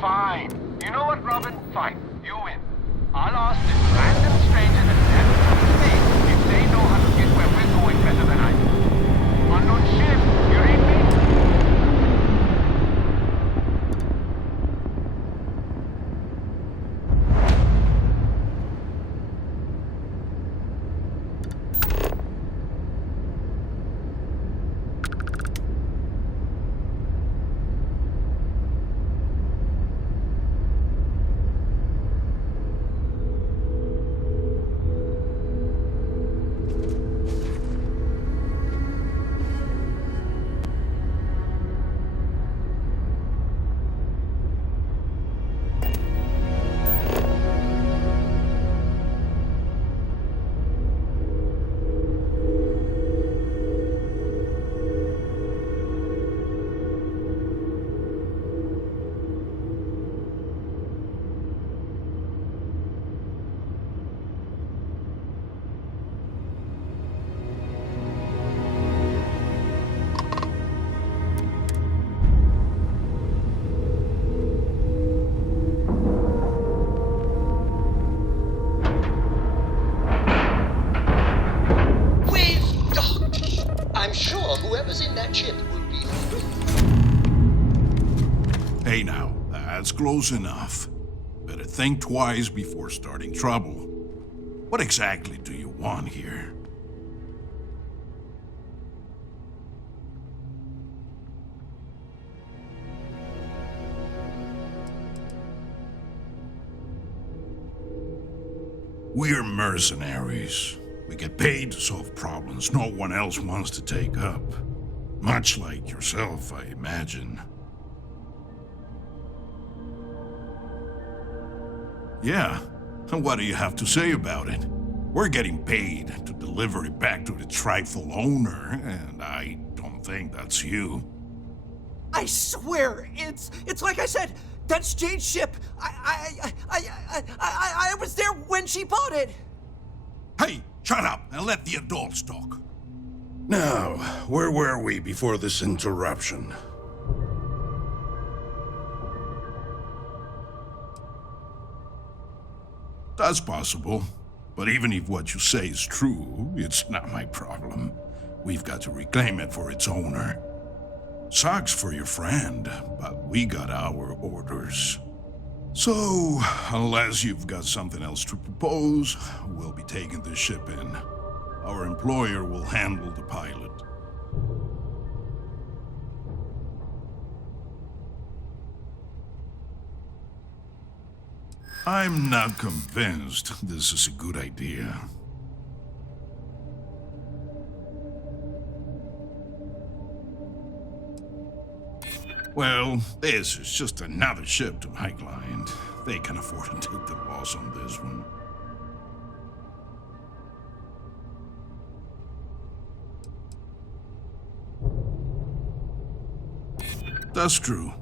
Fine. You know what, Robin? Fine. You win. I'll ask this random stranger to tell me if they know how to get where we're going better than I do. Unknown ship, you read me? I'm sure whoever's in that ship will be thrilled. Hey now, that's close enough. Better think twice before starting trouble. What exactly do you want here? We're mercenaries. We get paid to solve problems no one else wants to take up. Much like yourself, I imagine. Yeah, and what do you have to say about it? We're getting paid to deliver it back to the trifle owner, and I don't think that's you. I swear, it's like I said, that's Jane's ship. I was there when she bought it. Hey, shut up and let the adults talk. Now, where were we before this interruption? That's possible. But even if what you say is true, it's not my problem. We've got to reclaim it for its owner. Sucks for your friend, but we got our orders. So, unless you've got something else to propose, we'll be taking the ship in. Our employer will handle the pilot. I'm not convinced this is a good idea. Well, this is just another ship to my client. They can afford to take the loss on this one. That's true.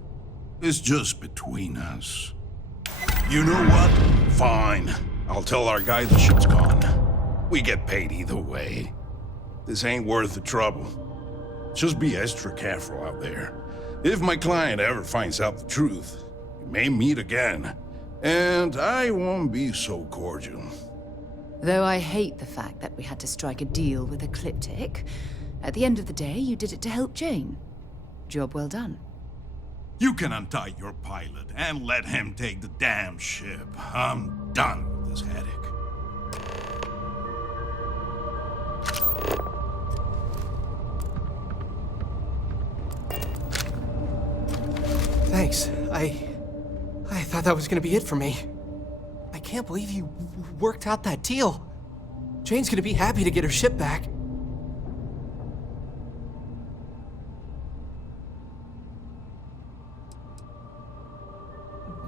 It's just between us. You know what? Fine. I'll tell our guy the ship's gone. We get paid either way. This ain't worth the trouble. Just be extra careful out there. If my client ever finds out the truth, we may meet again. And I won't be so cordial. Though I hate the fact that we had to strike a deal with Ecliptic, at the end of the day, you did it to help Jane. Job well done. You can untie your pilot and let him take the damn ship. I'm done with this headache. Thanks. I thought that was gonna be it for me. I can't believe you worked out that deal. Jane's gonna be happy to get her ship back.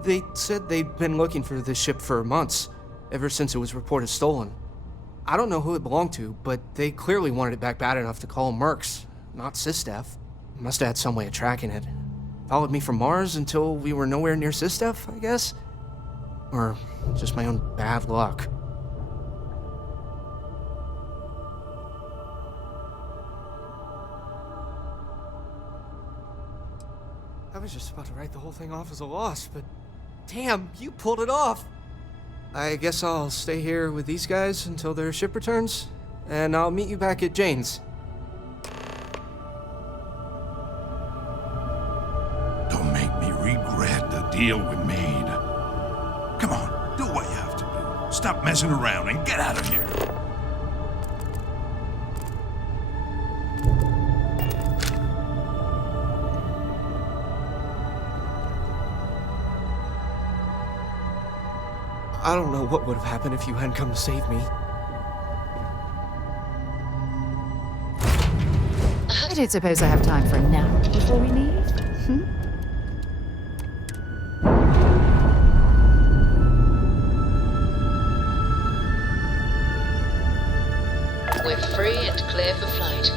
They said they'd been looking for this ship for months, ever since it was reported stolen. I don't know who it belonged to, but they clearly wanted it back bad enough to call Mercs, not Sistef. Must have had some way of tracking it. Followed me from Mars until we were nowhere near Sistef, I guess? Or just my own bad luck. I was just about to write the whole thing off as a loss, but Damn, you pulled it off. I guess I'll stay here with these guys until their ship returns, and I'll meet you back at Jane's. Don't make me regret the deal we made. Come on, do what you have to do. Stop messing around and get out of here. I don't know what would have happened if you hadn't come to save me. I don't suppose I have time for a nap before we leave? We're free and clear for flight.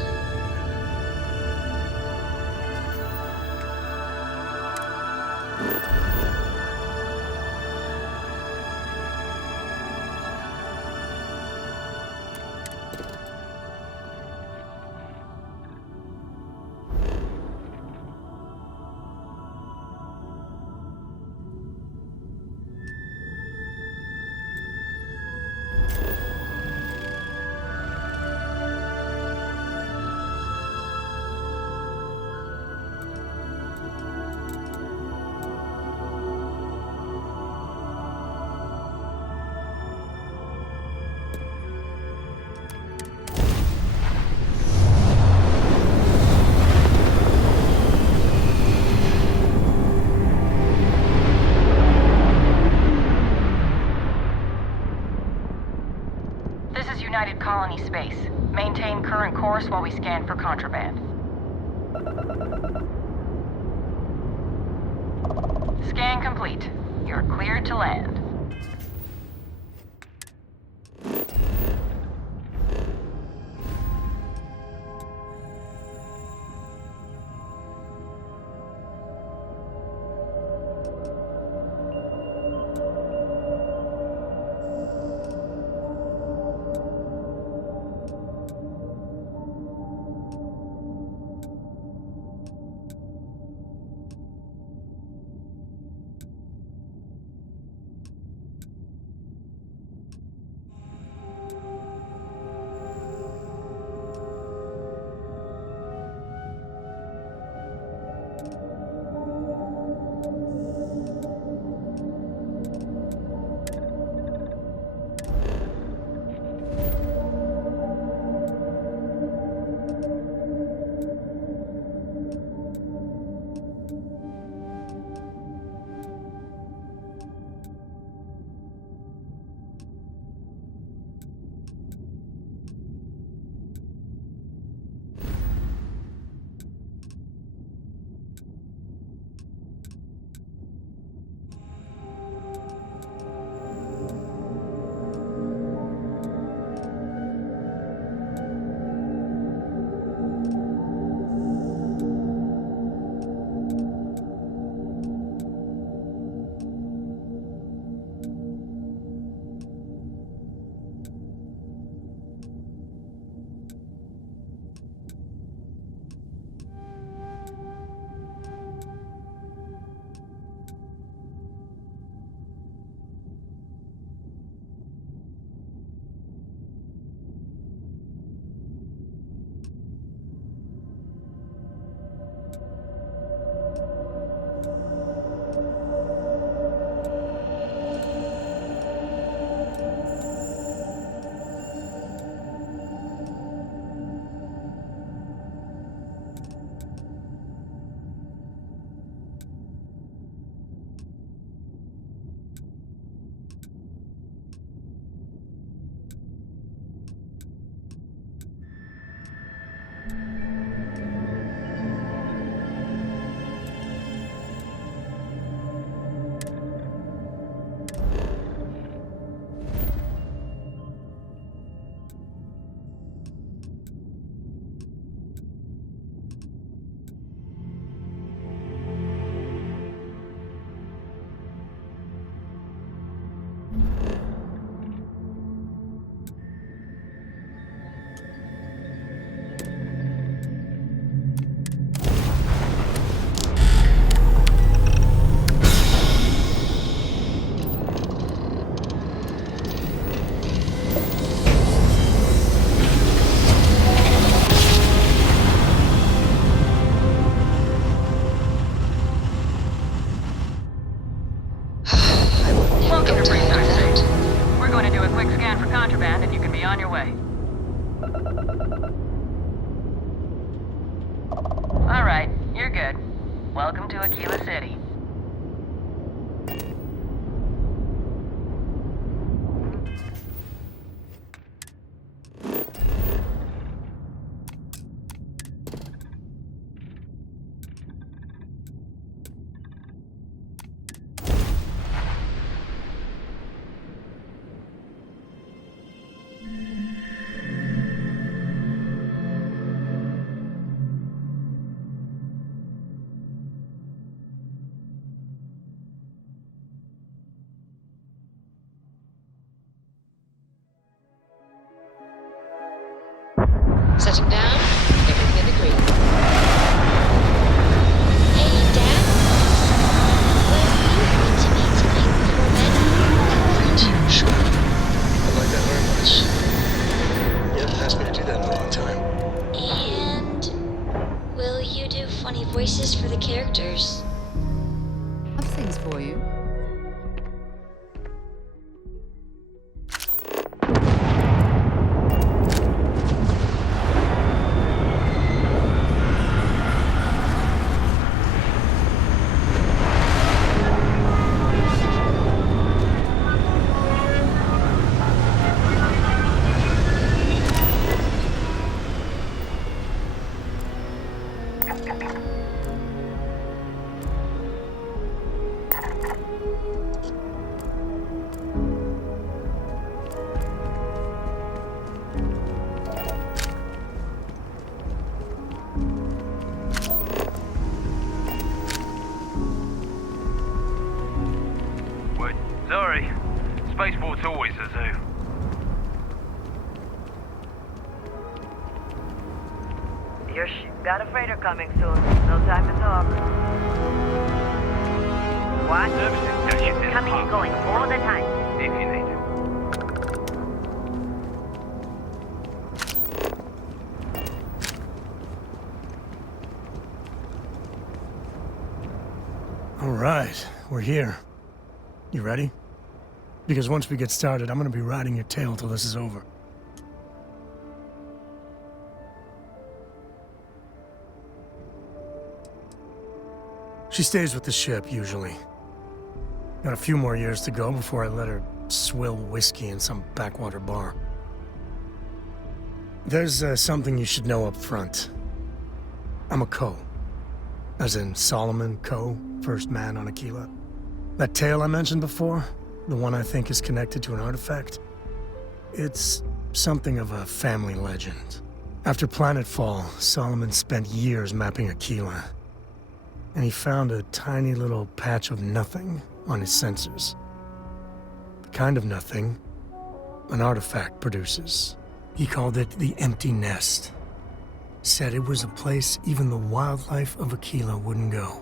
This is United Colony Space. Maintain current course while we scan for contraband. Scan complete. You're cleared to land. city. Setting down, everything in the green. Hey, Dad? What are you going to make tonight before bed? Alright, sure. I like that very much. You haven't asked me to do that in a long time. And will you do funny voices for the characters? Have things for you. Sorry. Spaceport's always a zoo. Got a freighter coming soon. No time to talk. What? Services station is Coming and going all the time. if you need it. All right, we're here. You ready? Because once we get started, I'm gonna be riding your tail till this is over. She stays with the ship, usually. Got a few more years to go before I let her swill whiskey in some backwater bar. There's something you should know up front. I'm a Co. As in Solomon Co., first man on Aquila. That tale I mentioned before, the one I think is connected to an artifact, it's something of a family legend. After Planetfall, Solomon spent years mapping Aquila, and he found a tiny little patch of nothing on his sensors. The kind of nothing an artifact produces. He called it the Empty Nest. Said it was a place even the wildlife of Aquila wouldn't go.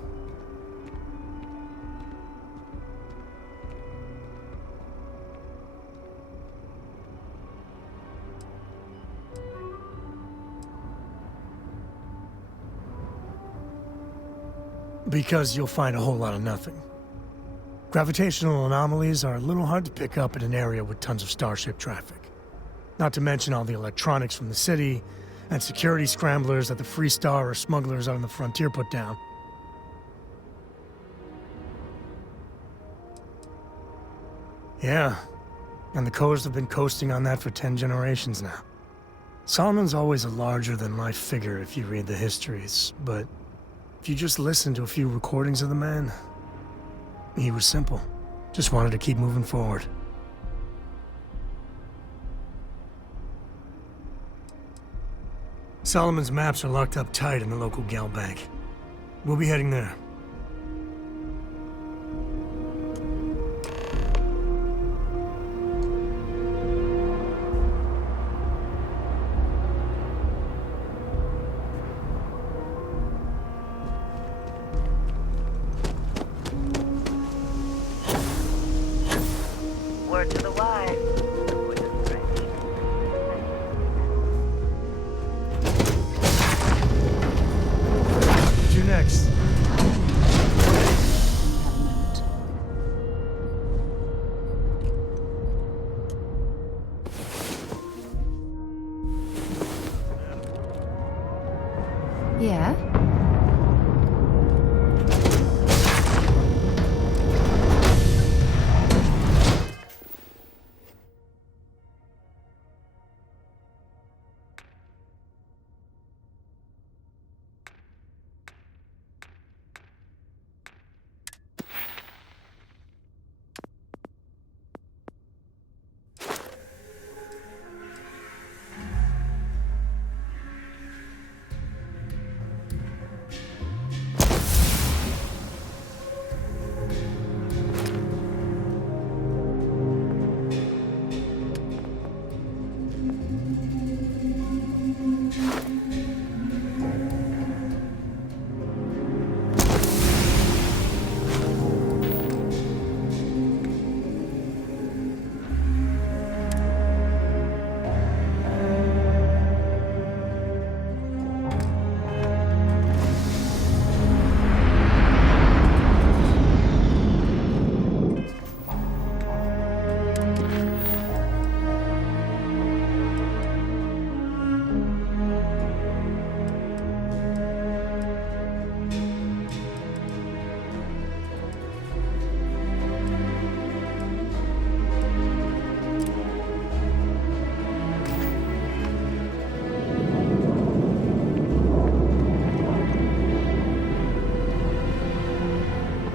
Because you'll find a whole lot of nothing. Gravitational anomalies are a little hard to pick up in an area with tons of starship traffic. Not to mention all the electronics from the city, and security scramblers that the Free Star or smugglers out on the frontier put down. Yeah, and the Coast have been coasting on that for 10 generations now. Solomon's always a larger-than-life figure if you read the histories, but if you just listen to a few recordings of the man, he was simple. Just wanted to keep moving forward. Solomon's maps are locked up tight in the local gal bank. We'll be heading there. Word to the wise. Which is French. You next.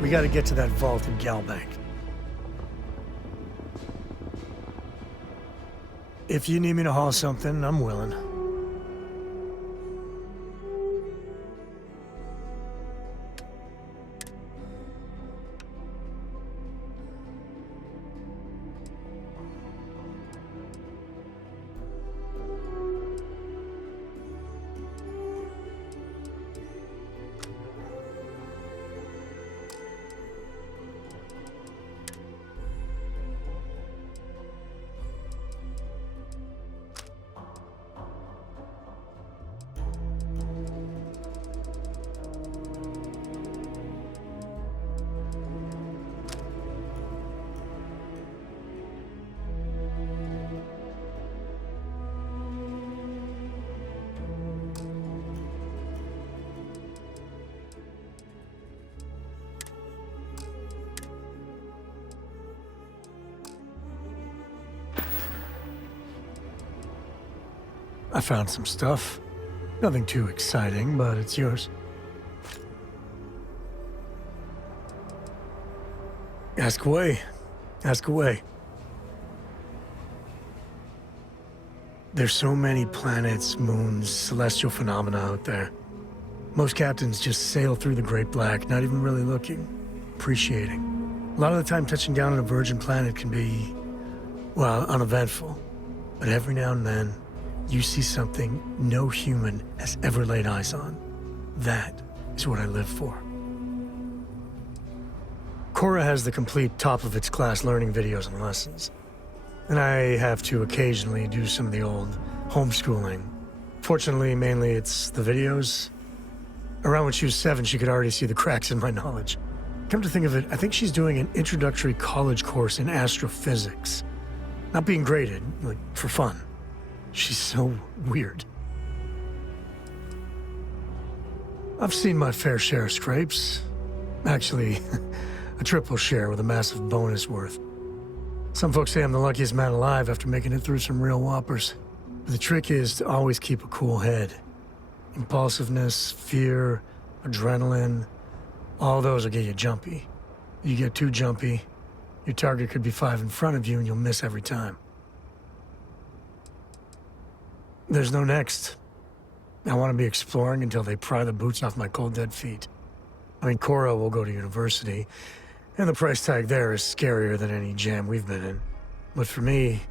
We gotta get to that vault in Galbank. If you need me to haul something, I'm willing. I found some stuff. Nothing too exciting, but it's yours. Ask away. Ask away. There's so many planets, moons, celestial phenomena out there. Most captains just sail through the Great Black, not even really looking, appreciating. A lot of the time touching down on a virgin planet can be, well, uneventful. But every now and then, you see something no human has ever laid eyes on. That is what I live for. Cora has the complete top-of-its-class learning videos and lessons. And I have to occasionally do some of the old homeschooling. Fortunately, mainly it's the videos. Around when she was 7, she could already see the cracks in my knowledge. Come to think of it, I think she's doing an introductory college course in astrophysics. Not being graded, like, for fun. She's so weird. I've seen my fair share of scrapes. Actually, a triple share with a massive bonus worth. Some folks say I'm the luckiest man alive after making it through some real whoppers. But the trick is to always keep a cool head. Impulsiveness, fear, adrenaline, all those will get you jumpy. You get too jumpy, your target could be 5 in front of you and you'll miss every time. There's no next. I want to be exploring until they pry the boots off my cold, dead feet. I mean, Cora will go to university, and the price tag there is scarier than any jam we've been in. But for me,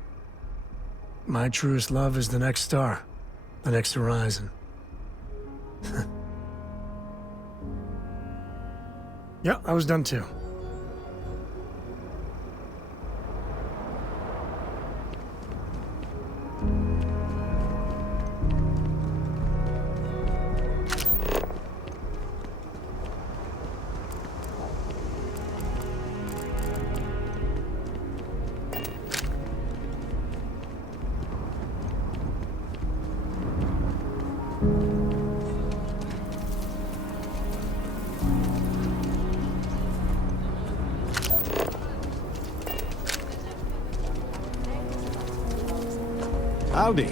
my truest love is the next star, the next horizon. Yeah, I was done too. Howdy.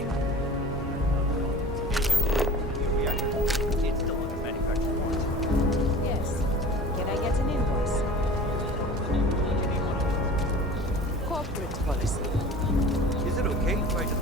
Yes. Can I get an invoice? Corporate policy. Is it okay if I just...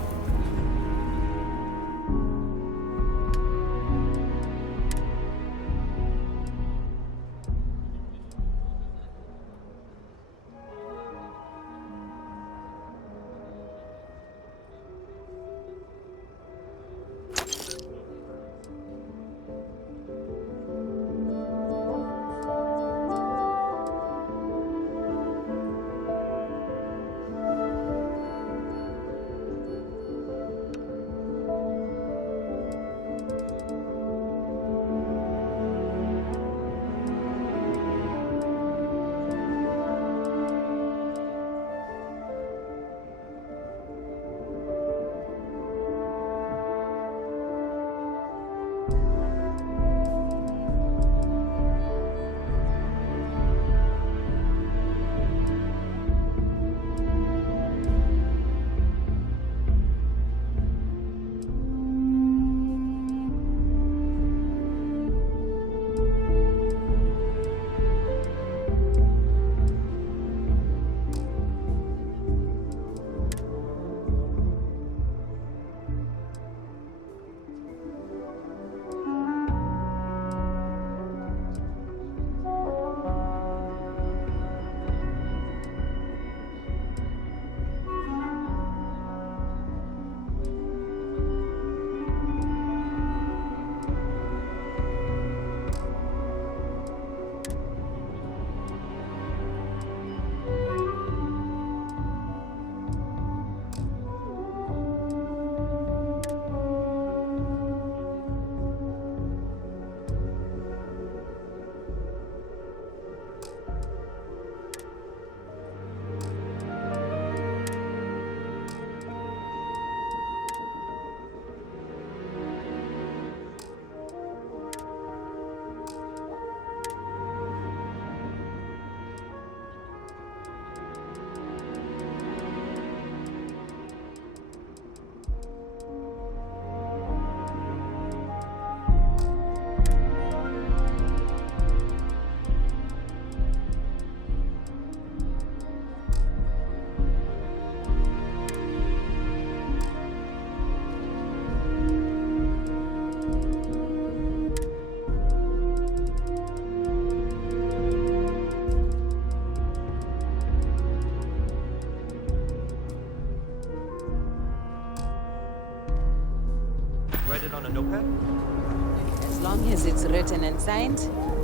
written on a notepad? As long as it's written and signed,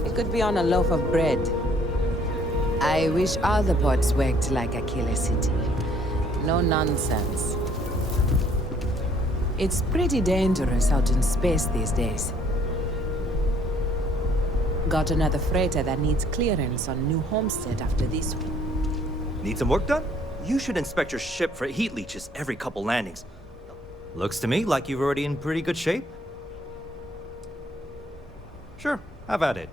it could be on a loaf of bread. I wish all the ports worked like Aquila City. No nonsense. It's pretty dangerous out in space these days. Got another freighter that needs clearance on New Homestead after this one. Need some work done? You should inspect your ship for heat leeches every couple landings. Looks to me like you're already in pretty good shape. Sure, have at it.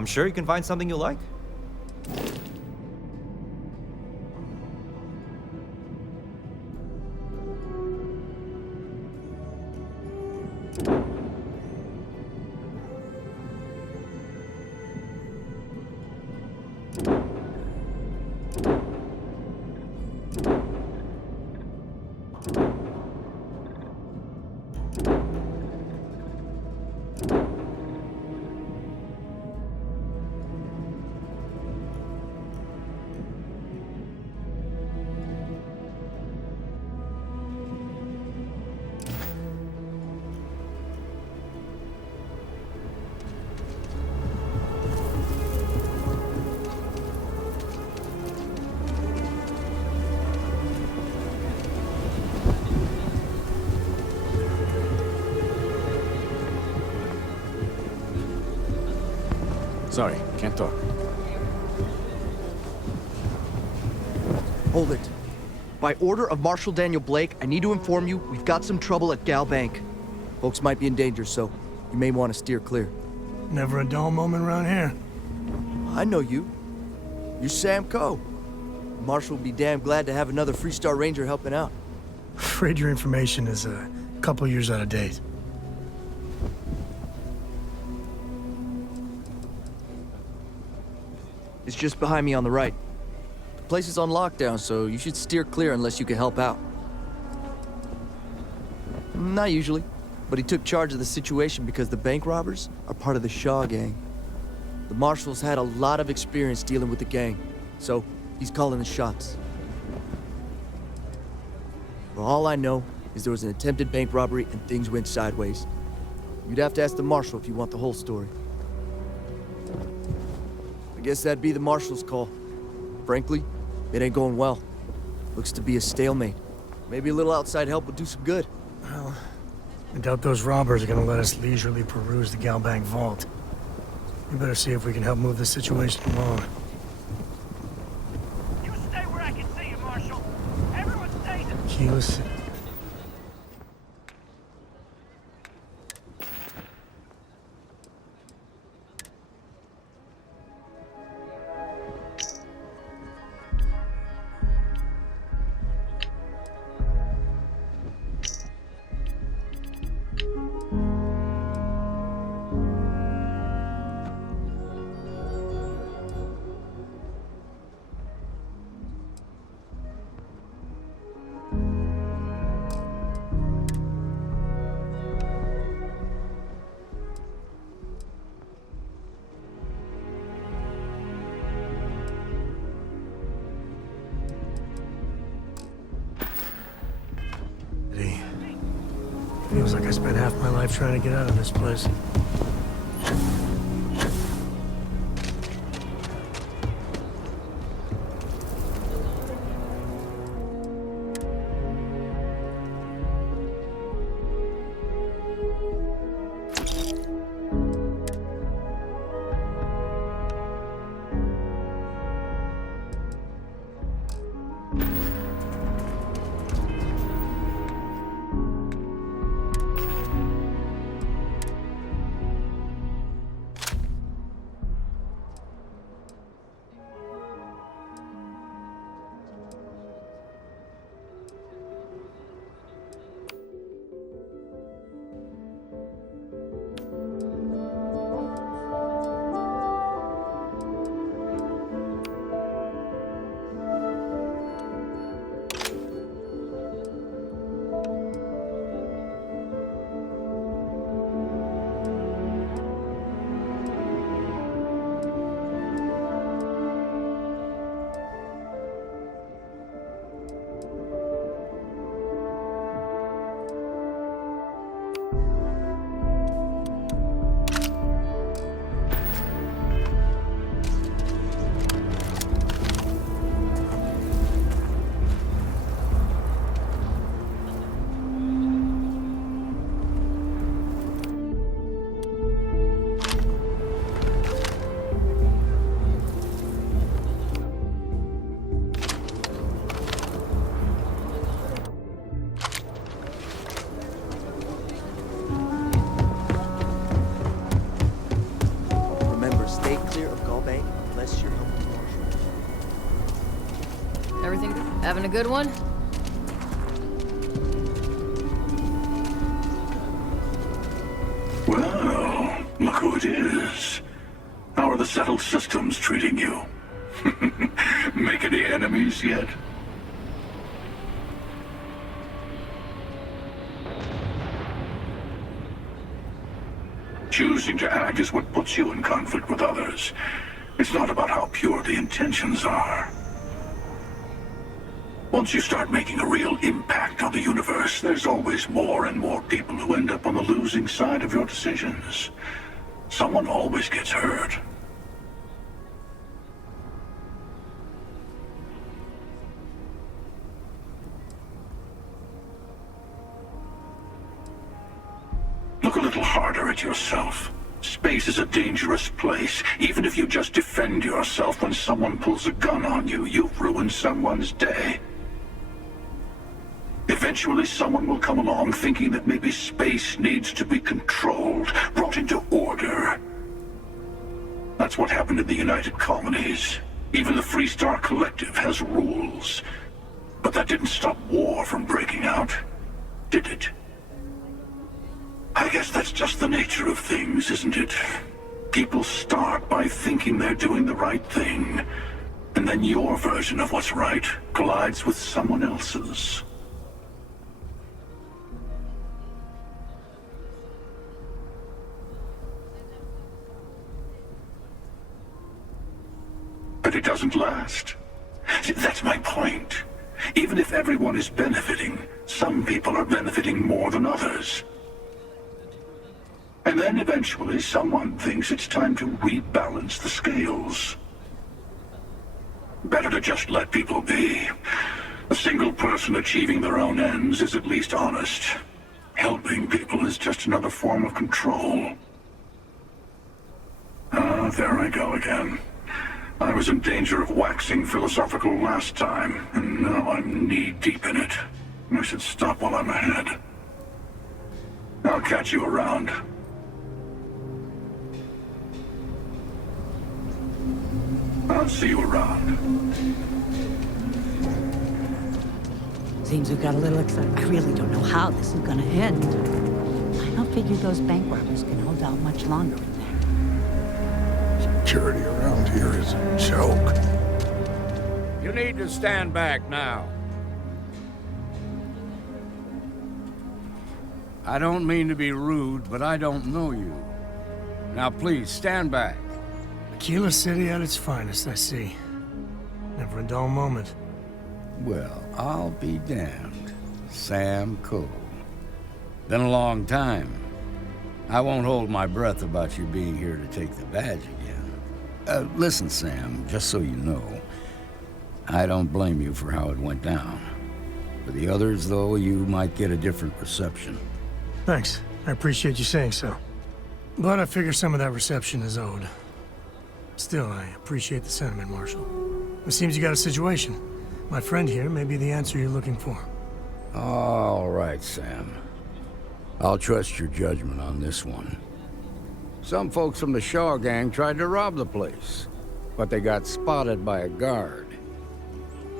I'm sure you can find something you like. Sorry, can't talk. Hold it. By order of Marshal Daniel Blake, I need to inform you we've got some trouble at Gal Bank. Folks might be in danger, so you may want to steer clear. Never a dull moment around here. I know you. You're Sam Coe. Marshal will be damn glad to have another Freestar Ranger helping out. Afraid your information is a couple years out of date. It's just behind me on the right. The place is on lockdown, so you should steer clear unless you can help out. Not usually, but he took charge of the situation because the bank robbers are part of the Shaw gang. The Marshal's had a lot of experience dealing with the gang, so he's calling the shots. Well, all I know is there was an attempted bank robbery and things went sideways. You'd have to ask the Marshal if you want the whole story. I guess that'd be the Marshal's call. Frankly, it ain't going well. Looks to be a stalemate. Maybe a little outside help would do some good. Well, I doubt those robbers are gonna let us leisurely peruse the Galbank vault. We better see if we can help move the situation along. You stay where I can see you, Marshal. Everyone stays in. Aquila City. Feels like I spent half my life trying to get out of this place. Everything good? Having a good one? Well, look who it is. How are the settled systems treating you? Make any enemies yet? Choosing to act is what puts you in conflict with others. It's not about how pure the intentions are. Once you start making a real impact on the universe, there's always more and more people who end up on the losing side of your decisions. Someone always gets hurt. Look a little harder at yourself. Space is a dangerous place. Even if you just defend yourself when someone pulls a gun on you, you've ruined someone's day. Eventually, someone will come along thinking that maybe space needs to be controlled, brought into order. That's what happened in the United Colonies. Even the Freestar Collective has rules. But that didn't stop war from breaking out, did it? I guess that's just the nature of things, isn't it? People start by thinking they're doing the right thing, and then your version of what's right collides with someone else's. But it doesn't last. See, that's my point. Even if everyone is benefiting, some people are benefiting more than others. And then eventually someone thinks it's time to rebalance the scales. Better to just let people be. A single person achieving their own ends is at least honest. Helping people is just another form of control. Ah, there I go again. I was in danger of waxing philosophical last time, and now I'm knee-deep in it. I should stop while I'm ahead. I'll catch you around. I'll see you around. Seems we've got a little excited. I really don't know how this is gonna end. I don't figure those bank robbers can hold out much longer in there. Security around here is a joke. You need to stand back now. I don't mean to be rude, but I don't know you. Now please, stand back. Aquila City at its finest, I see. Never a dull moment. Well, I'll be damned. Sam Cole. Been a long time. I won't hold my breath about you being here to take the badge again. Listen, Sam, just so you know, I don't blame you for how it went down. For the others, though, you might get a different reception. Thanks. I appreciate you saying so. But I figure some of that reception is owed. Still, I appreciate the sentiment, Marshal. It seems you got a situation. My friend here may be the answer you're looking for. All right, Sam. I'll trust your judgment on this one. Some folks from the Shaw gang tried to rob the place, but they got spotted by a guard.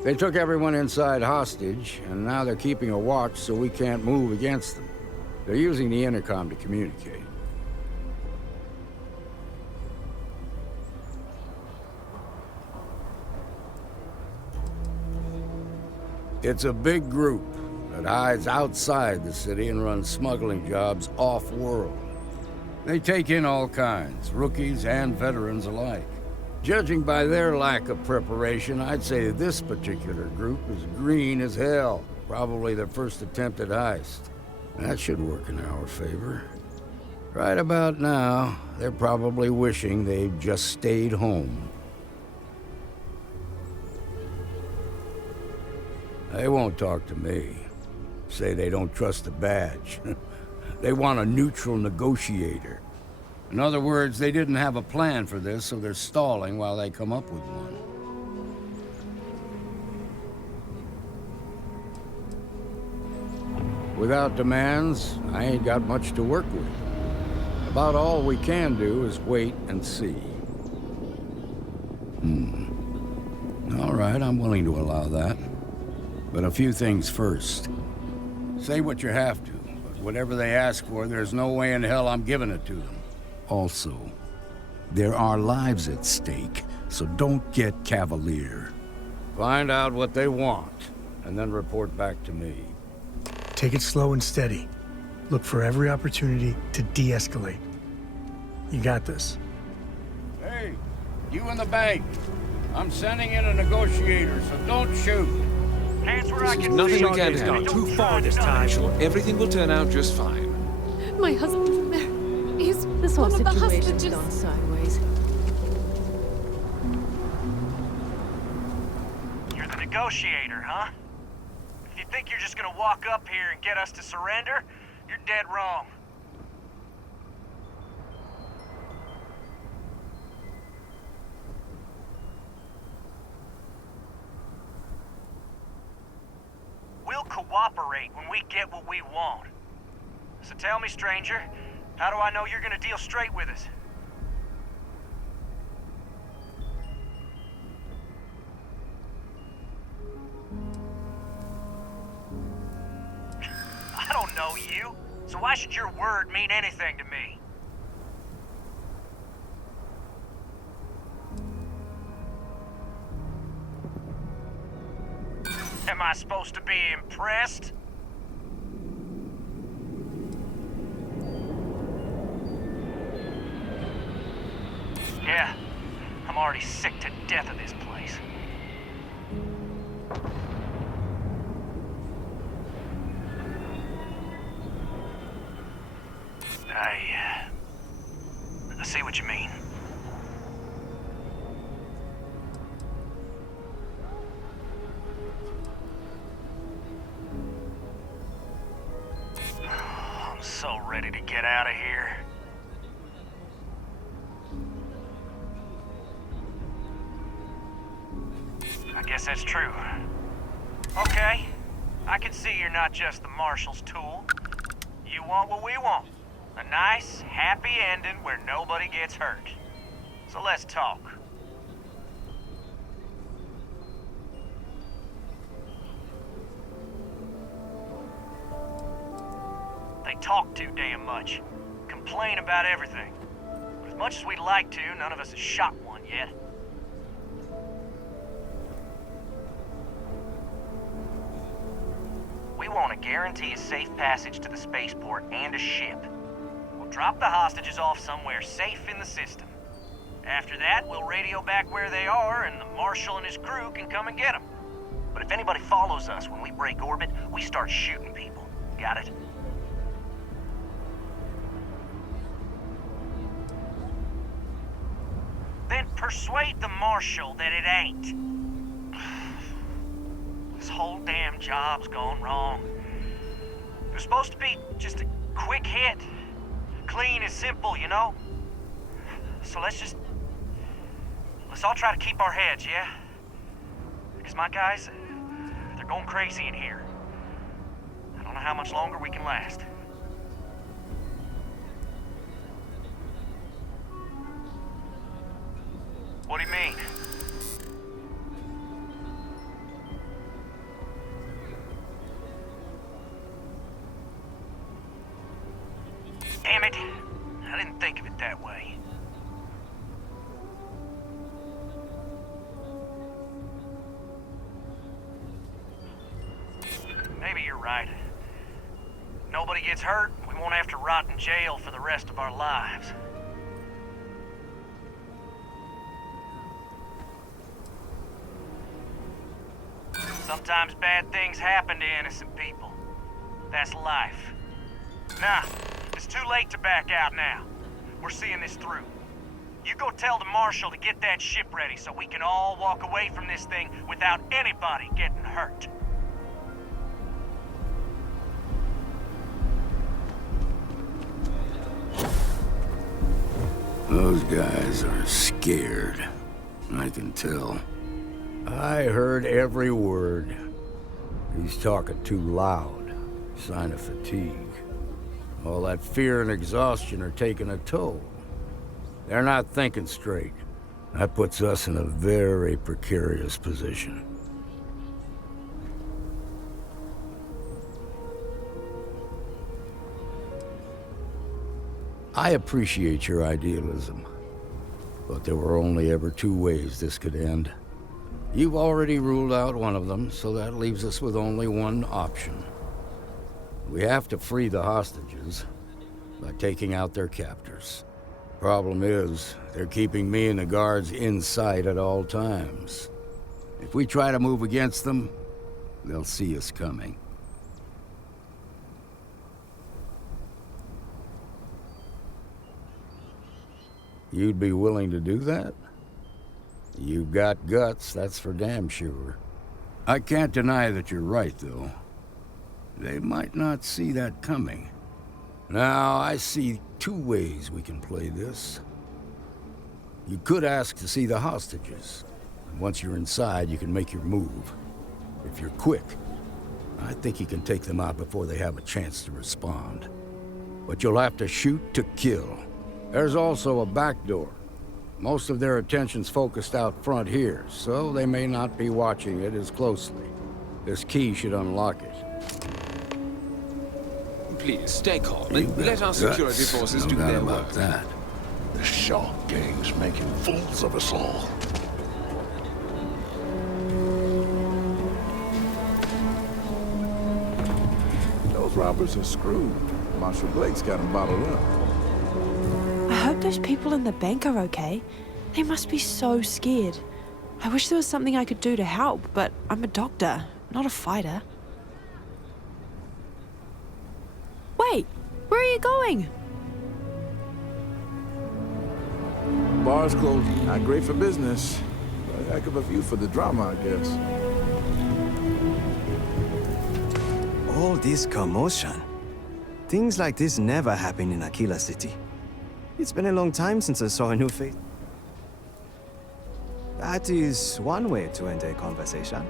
They took everyone inside hostage, and now they're keeping a watch so we can't move against them. They're using the intercom to communicate. It's a big group that hides outside the city and runs smuggling jobs off-world. They take in all kinds, rookies and veterans alike. Judging by their lack of preparation, I'd say this particular group is green as hell. Probably their first attempt at heist. That should work in our favor. Right about now, they're probably wishing they'd just stayed home. They won't talk to me. Say they don't trust the badge. They want a neutral negotiator. In other words, they didn't have a plan for this, so they're stalling while they come up with one. Without demands, I ain't got much to work with. About all we can do is wait and see. All right, I'm willing to allow that. But a few things first. Say what you have to, but whatever they ask for, there's no way in hell I'm giving it to them. Also, there are lives at stake, so don't get cavalier. Find out what they want, and then report back to me. Take it slow and steady. Look for every opportunity to de-escalate. You got this. Hey, you in the bank. I'm sending in a negotiator, so don't shoot. Hands where I can Nothing see. we can't handle. Too far this time. Sure, everything will turn out just fine. My husband's in there. He's This whole one of the situation's hostages. gone sideways. You're the negotiator, huh? If you think you're just gonna walk up here and get us to surrender, you're dead wrong. We'll cooperate when we get what we want. So tell me, stranger, how do I know you're gonna deal straight with us? I don't know you, so why should your word mean anything to me? Am I supposed to be impressed? Yeah, I'm already sick to death of this place. I see what you mean. I'm so ready to get out of here. I guess that's true. Okay, I can see you're not just the Marshal's tool. You want what we want. A nice, happy ending where nobody gets hurt. So let's talk. They talk too damn much. Complain about everything. But as much as we'd like to, none of us has shot one yet. We want to guarantee a safe passage to the spaceport and a ship. We'll drop the hostages off somewhere safe in the system. After that, we'll radio back where they are, and the Marshal and his crew can come and get them. But if anybody follows us when we break orbit, we start shooting people. Got it? Persuade the Marshal that it ain't. This whole damn job's gone wrong. It was supposed to be just a quick hit. Clean and simple, you know? So let's all try to keep our heads, yeah? Because my guys, they're going crazy in here. I don't know how much longer we can last. What do you mean? Damn it. I didn't think of it that way. Maybe you're right. Nobody gets hurt, we won't have to rot in jail for the rest of our lives. Sometimes bad things happen to innocent people. That's life. Nah, it's too late to back out now. We're seeing this through. You go tell the Marshal to get that ship ready so we can all walk away from this thing without anybody getting hurt. Those guys are scared. I can tell. I heard every word. He's talking too loud. Sign of fatigue. All that fear and exhaustion are taking a toll. They're not thinking straight. That puts us in a very precarious position. I appreciate your idealism, but there were only ever two ways this could end. You've already ruled out one of them, so that leaves us with only one option. We have to free the hostages by taking out their captors. Problem is, they're keeping me and the guards in sight at all times. If we try to move against them, they'll see us coming. You'd be willing to do that? You've got guts, that's for damn sure. I can't deny that you're right, though. They might not see that coming. Now, I see two ways we can play this. You could ask to see the hostages. Once you're inside, you can make your move. If you're quick, I think you can take them out before they have a chance to respond. But you'll have to shoot to kill. There's also a back door. Most of their attention's focused out front here, so they may not be watching it as closely. This key should unlock it. Please, stay calm and let our security forces do their work. That. The shark gang's making fools of us all. Those robbers are screwed. Marshal Blake's got them bottled up. I hope those people in the bank are okay. They must be so scared. I wish there was something I could do to help, but I'm a doctor, not a fighter. Wait, where are you going? Bar's closed. Not great for business. But a heck of a view for the drama, I guess. All this commotion. Things like this never happen in Aquila City. It's been a long time since I saw a new face. That is one way to end a conversation.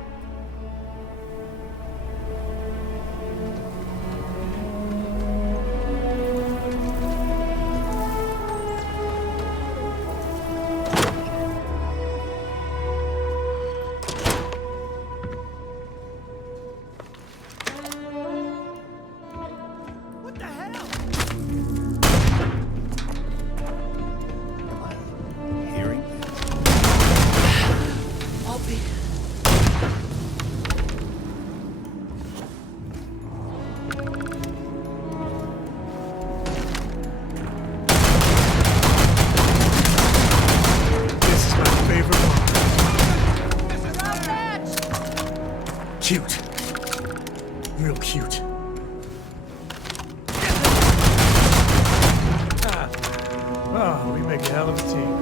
Cute. Real cute. Oh, we make a hell of a team.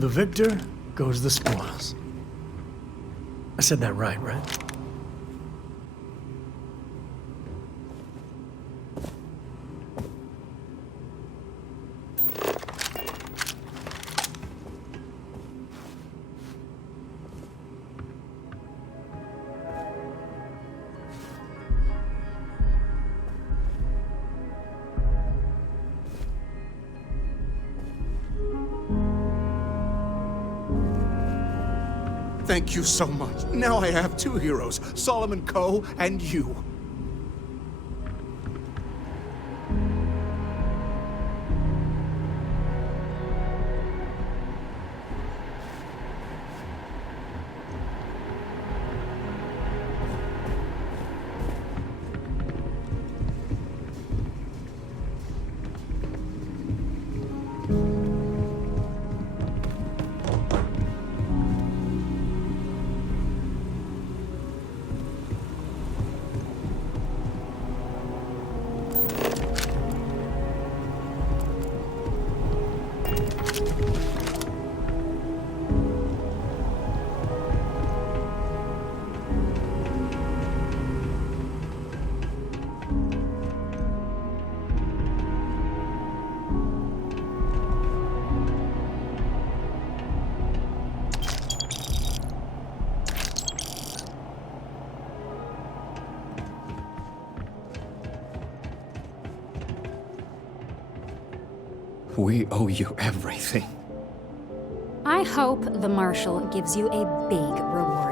the victor goes the spoils. I said that right? Thank you so much. Now I have two heroes, Solomon Coe and you. We owe you everything. I hope the Marshal gives you a big reward.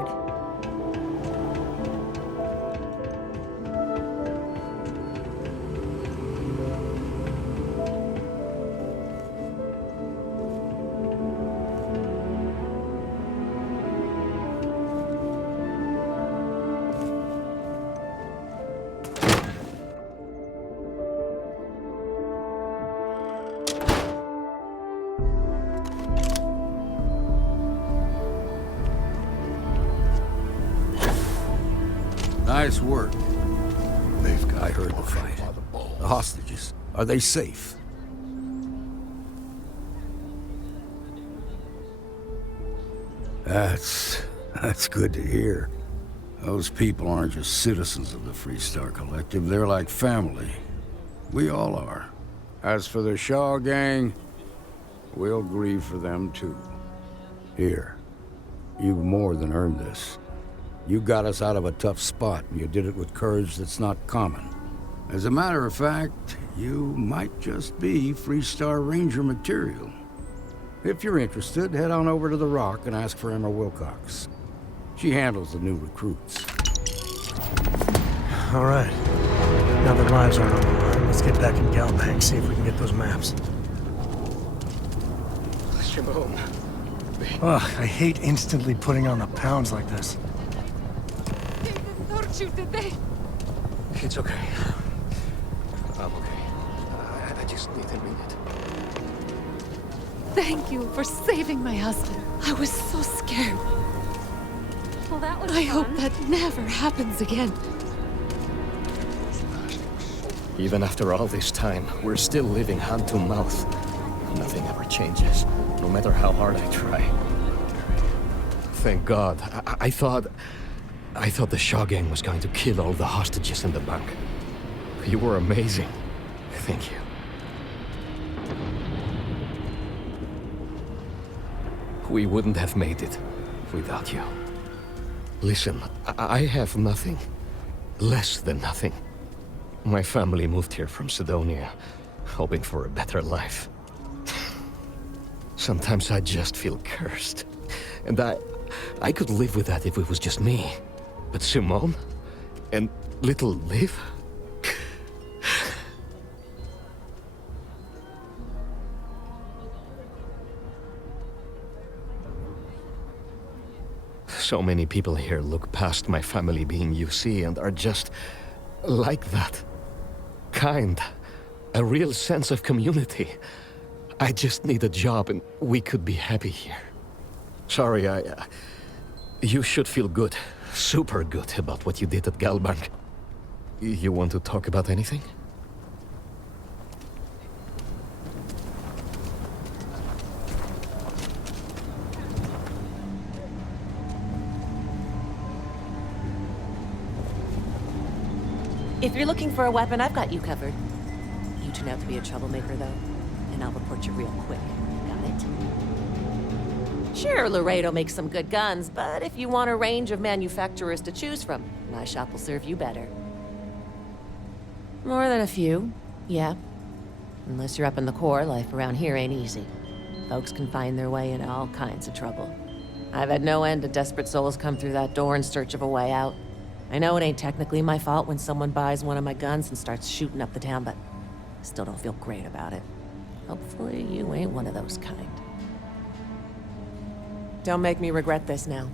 Nice work. I heard the fight. The hostages, are they safe? That's good to hear. Those people aren't just citizens of the Freestar Collective, they're like family. We all are. As for the Shaw gang, we'll grieve for them too. Here, you've more than earned this. You got us out of a tough spot, and you did it with courage that's not common. As a matter of fact, you might just be Freestar Ranger material. If you're interested, head on over to the Rock and ask for Emma Wilcox. She handles the new recruits. All right. Now that lives aren't on the line, let's get back in Galbank, see if we can get those maps. Shimon. Ugh, I hate instantly putting on the pounds like this. They didn't hurt you, did they? It's okay. I'm okay. I just need a minute. Thank you for saving my husband. I was so scared. Well, that was I fun. hope that never happens again. Even after all this time, we're still living hand to mouth. Nothing ever changes, no matter how hard I try. Thank God. I thought the Shaw gang was going to kill all the hostages in the bank. You were amazing. Thank you. We wouldn't have made it without you. Listen, I have nothing. Less than nothing. My family moved here from Sidonia, hoping for a better life. Sometimes I just feel cursed. And I could live with that if it was just me. But Simone? And little Liv? So many people here look past my family being UC and are just like that. Kind. A real sense of community. I just need a job and we could be happy here. Sorry, you should feel good. Super good about what you did at Galbank. You want to talk about anything? If you're looking for a weapon, I've got you covered. You turn out to be a troublemaker, though, and I'll report you real quick. Got it? Sure, Laredo makes some good guns, but if you want a range of manufacturers to choose from, my shop will serve you better. More than a few, yeah. Unless you're up in the Corps, life around here ain't easy. Folks can find their way into all kinds of trouble. I've had no end of desperate souls come through that door in search of a way out. I know it ain't technically my fault when someone buys one of my guns and starts shooting up the town, but I still don't feel great about it. Hopefully you ain't one of those kind. Don't make me regret this now.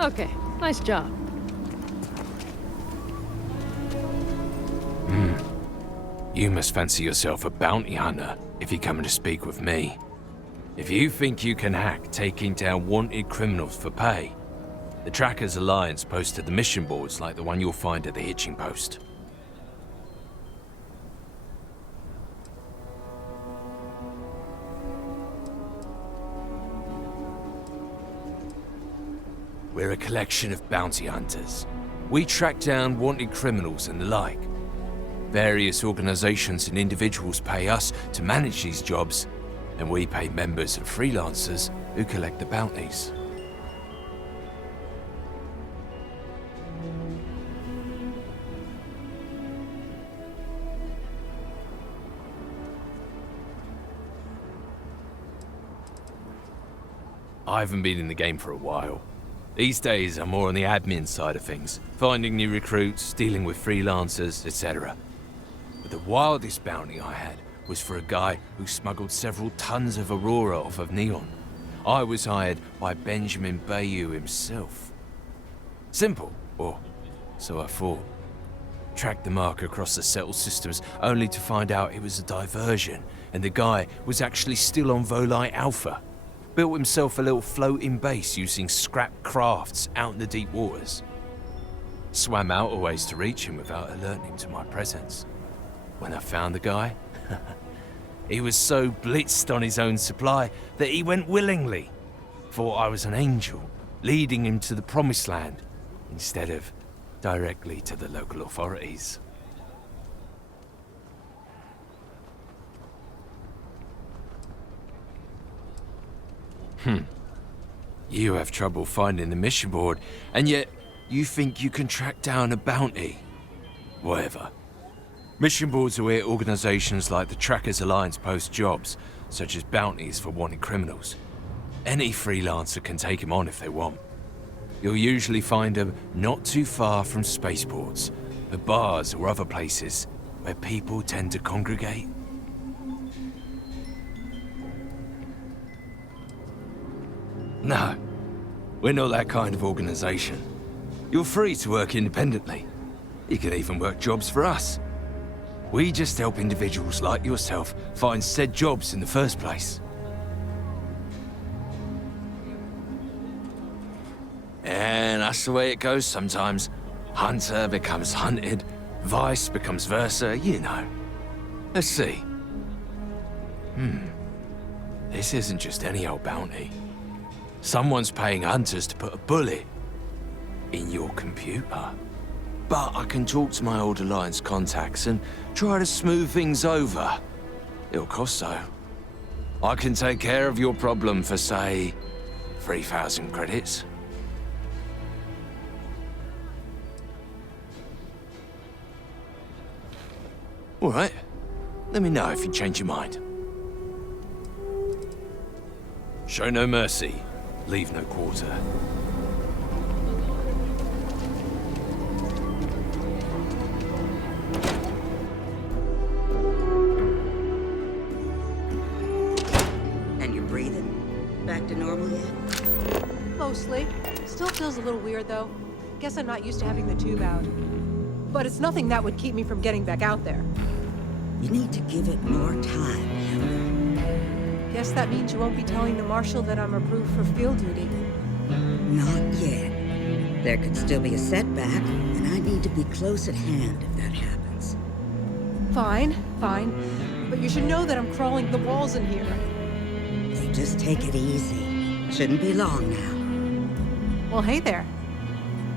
Okay, nice job. You must fancy yourself a bounty hunter if you're coming to speak with me. If you think you can hack taking down wanted criminals for pay, the Trackers Alliance posted the mission boards like the one you'll find at the hitching post. We're a collection of bounty hunters. We track down wanted criminals and the like. Various organizations and individuals pay us to manage these jobs, and we pay members and freelancers who collect the bounties. I haven't been in the game for a while. These days, I'm more on the admin side of things, finding new recruits, dealing with freelancers, etc. But the wildest bounty I had was for a guy who smuggled several tons of Aurora off of Neon. I was hired by Benjamin Bayou himself. Simple, or so I thought. Tracked the mark across the settled systems, only to find out it was a diversion, and the guy was actually still on Volite Alpha. Built himself a little floating base using scrap crafts out in the deep waters. Swam out a ways to reach him without alerting him to my presence. When I found the guy, he was so blitzed on his own supply that he went willingly. Thought I was an angel, leading him to the promised land, instead of directly to the local authorities. You have trouble finding the mission board, and yet you think you can track down a bounty. Whatever. Mission boards are where organizations like the Trackers Alliance post jobs, such as bounties for wanted criminals. Any freelancer can take them on if they want. You'll usually find them not too far from spaceports, at bars or other places where people tend to congregate. No, we're not that kind of organization. You're free to work independently. You can even work jobs for us. We just help individuals like yourself find said jobs in the first place. And that's the way it goes sometimes. Hunter becomes hunted, vice becomes versa, you know. Let's see. This isn't just any old bounty. Someone's paying hunters to put a bullet in your computer. But I can talk to my old Alliance contacts and try to smooth things over. It'll cost though. I can take care of your problem for, say, 3,000 credits. All right. Let me know if you change your mind. Show no mercy, leave no quarter. And you're breathing? Back to normal yet? Mostly. Still feels a little weird, though. Guess I'm not used to having the tube out. But it's nothing that would keep me from getting back out there. You need to give it more time. Guess that means you won't be telling the Marshal that I'm approved for field duty. Not yet. There could still be a setback, and I need to be close at hand if that happens. Fine, fine. But you should know that I'm crawling the walls in here. So just take it easy. Shouldn't be long now. Well, hey there.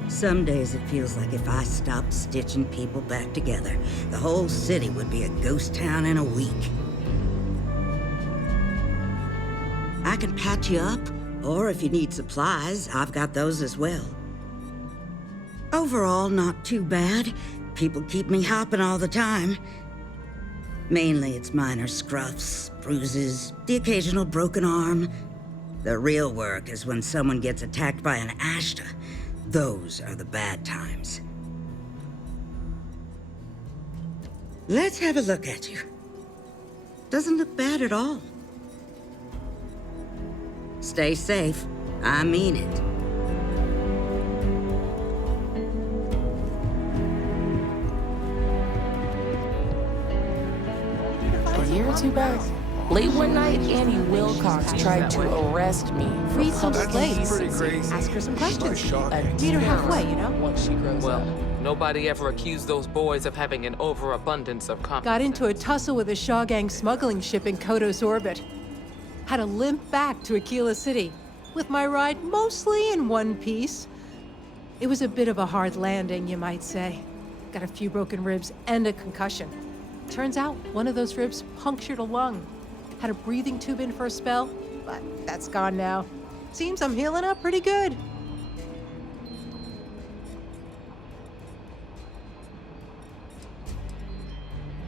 Some days it feels like if I stopped stitching people back together, the whole city would be a ghost town in a week. I can patch you up, or if you need supplies, I've got those as well. Overall, not too bad. People keep me hopping all the time. Mainly it's minor scruffs, bruises, the occasional broken arm. The real work is when someone gets attacked by an Ashta. Those are the bad times. Let's have a look at you. Doesn't look bad at all. Stay safe. I mean it. A year or two back, late one night, Annie Wilcox tried to arrest me. Freed some That's slaves. pretty crazy. Ask her some questions. A Meet her halfway, you know? Once she grows Well, up. nobody ever accused those boys of having an overabundance of confidence. Got into a tussle with a Shaw Gang smuggling ship in Kodos orbit. Had to limp back to Aquila City, with my ride mostly in one piece. It was a bit of a hard landing, you might say. Got a few broken ribs and a concussion. Turns out one of those ribs punctured a lung. Had a breathing tube in for a spell, but that's gone now. Seems I'm healing up pretty good.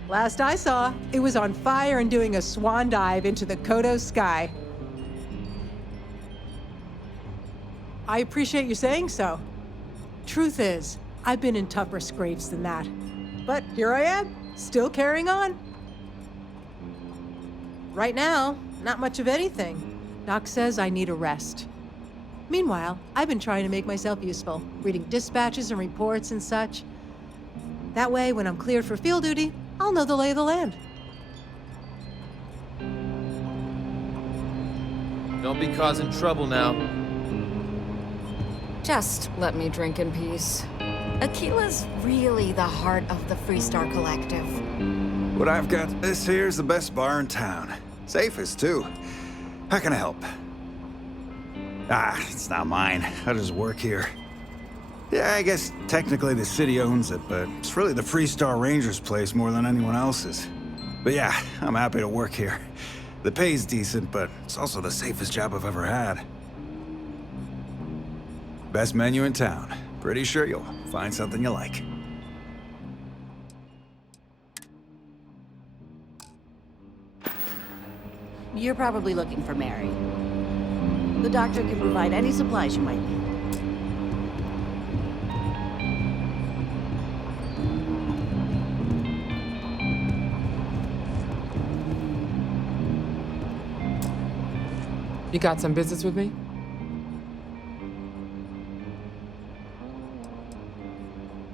Last I saw, it was on fire and doing a swan dive into the Kodos sky. I appreciate you saying so. Truth is, I've been in tougher scrapes than that. But here I am, still carrying on. Right now, not much of anything. Doc says I need a rest. Meanwhile, I've been trying to make myself useful, reading dispatches and reports and such. That way, when I'm cleared for field duty, I'll know the lay of the land. Don't be causing trouble now. Just let me drink in peace. Aquila's really the heart of the Freestar Collective. What I've got, this here's the best bar in town. Safest, too. How can I help? It's not mine. I just work here. Yeah, I guess technically the city owns it, but it's really the Freestar Rangers' place more than anyone else's. But yeah, I'm happy to work here. The pay's decent, but it's also the safest job I've ever had. Best menu in town. Pretty sure you'll find something you like. You're probably looking for Mary. The doctor can provide any supplies you might need. You got some business with me?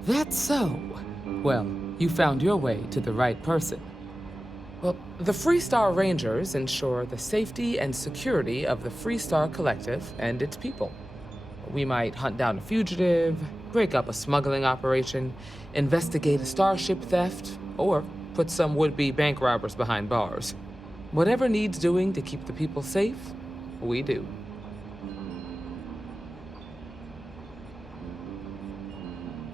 That's so. Well, you found your way to the right person. Well, the Freestar Rangers ensure the safety and security of the Freestar Collective and its people. We might hunt down a fugitive, break up a smuggling operation, investigate a starship theft, or put some would-be bank robbers behind bars. Whatever needs doing to keep the people safe, we do.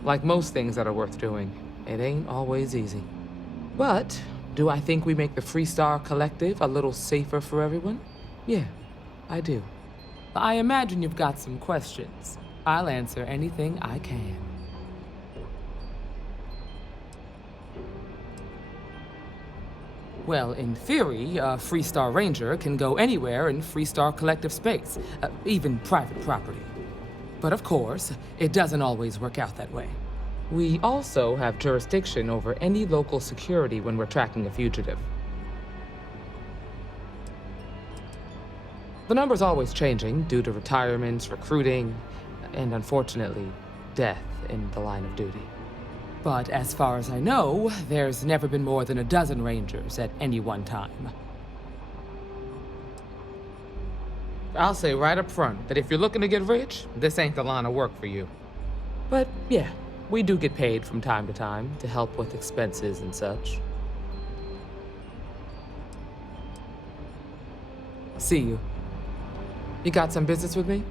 Like most things that are worth doing, it ain't always easy. But Do I think we make the Freestar Collective a little safer for everyone? Yeah, I do. I imagine you've got some questions. I'll answer anything I can. Well, in theory, a Freestar Ranger can go anywhere in Freestar Collective space, even private property. But of course, it doesn't always work out that way. We also have jurisdiction over any local security when we're tracking a fugitive. The number's always changing due to retirements, recruiting, and unfortunately, death in the line of duty. But as far as I know, there's never been more than a dozen Rangers at any one time. I'll say right up front that if you're looking to get rich, this ain't the line of work for you. But yeah, we do get paid from time to help with expenses and such. See you. You got some business with me?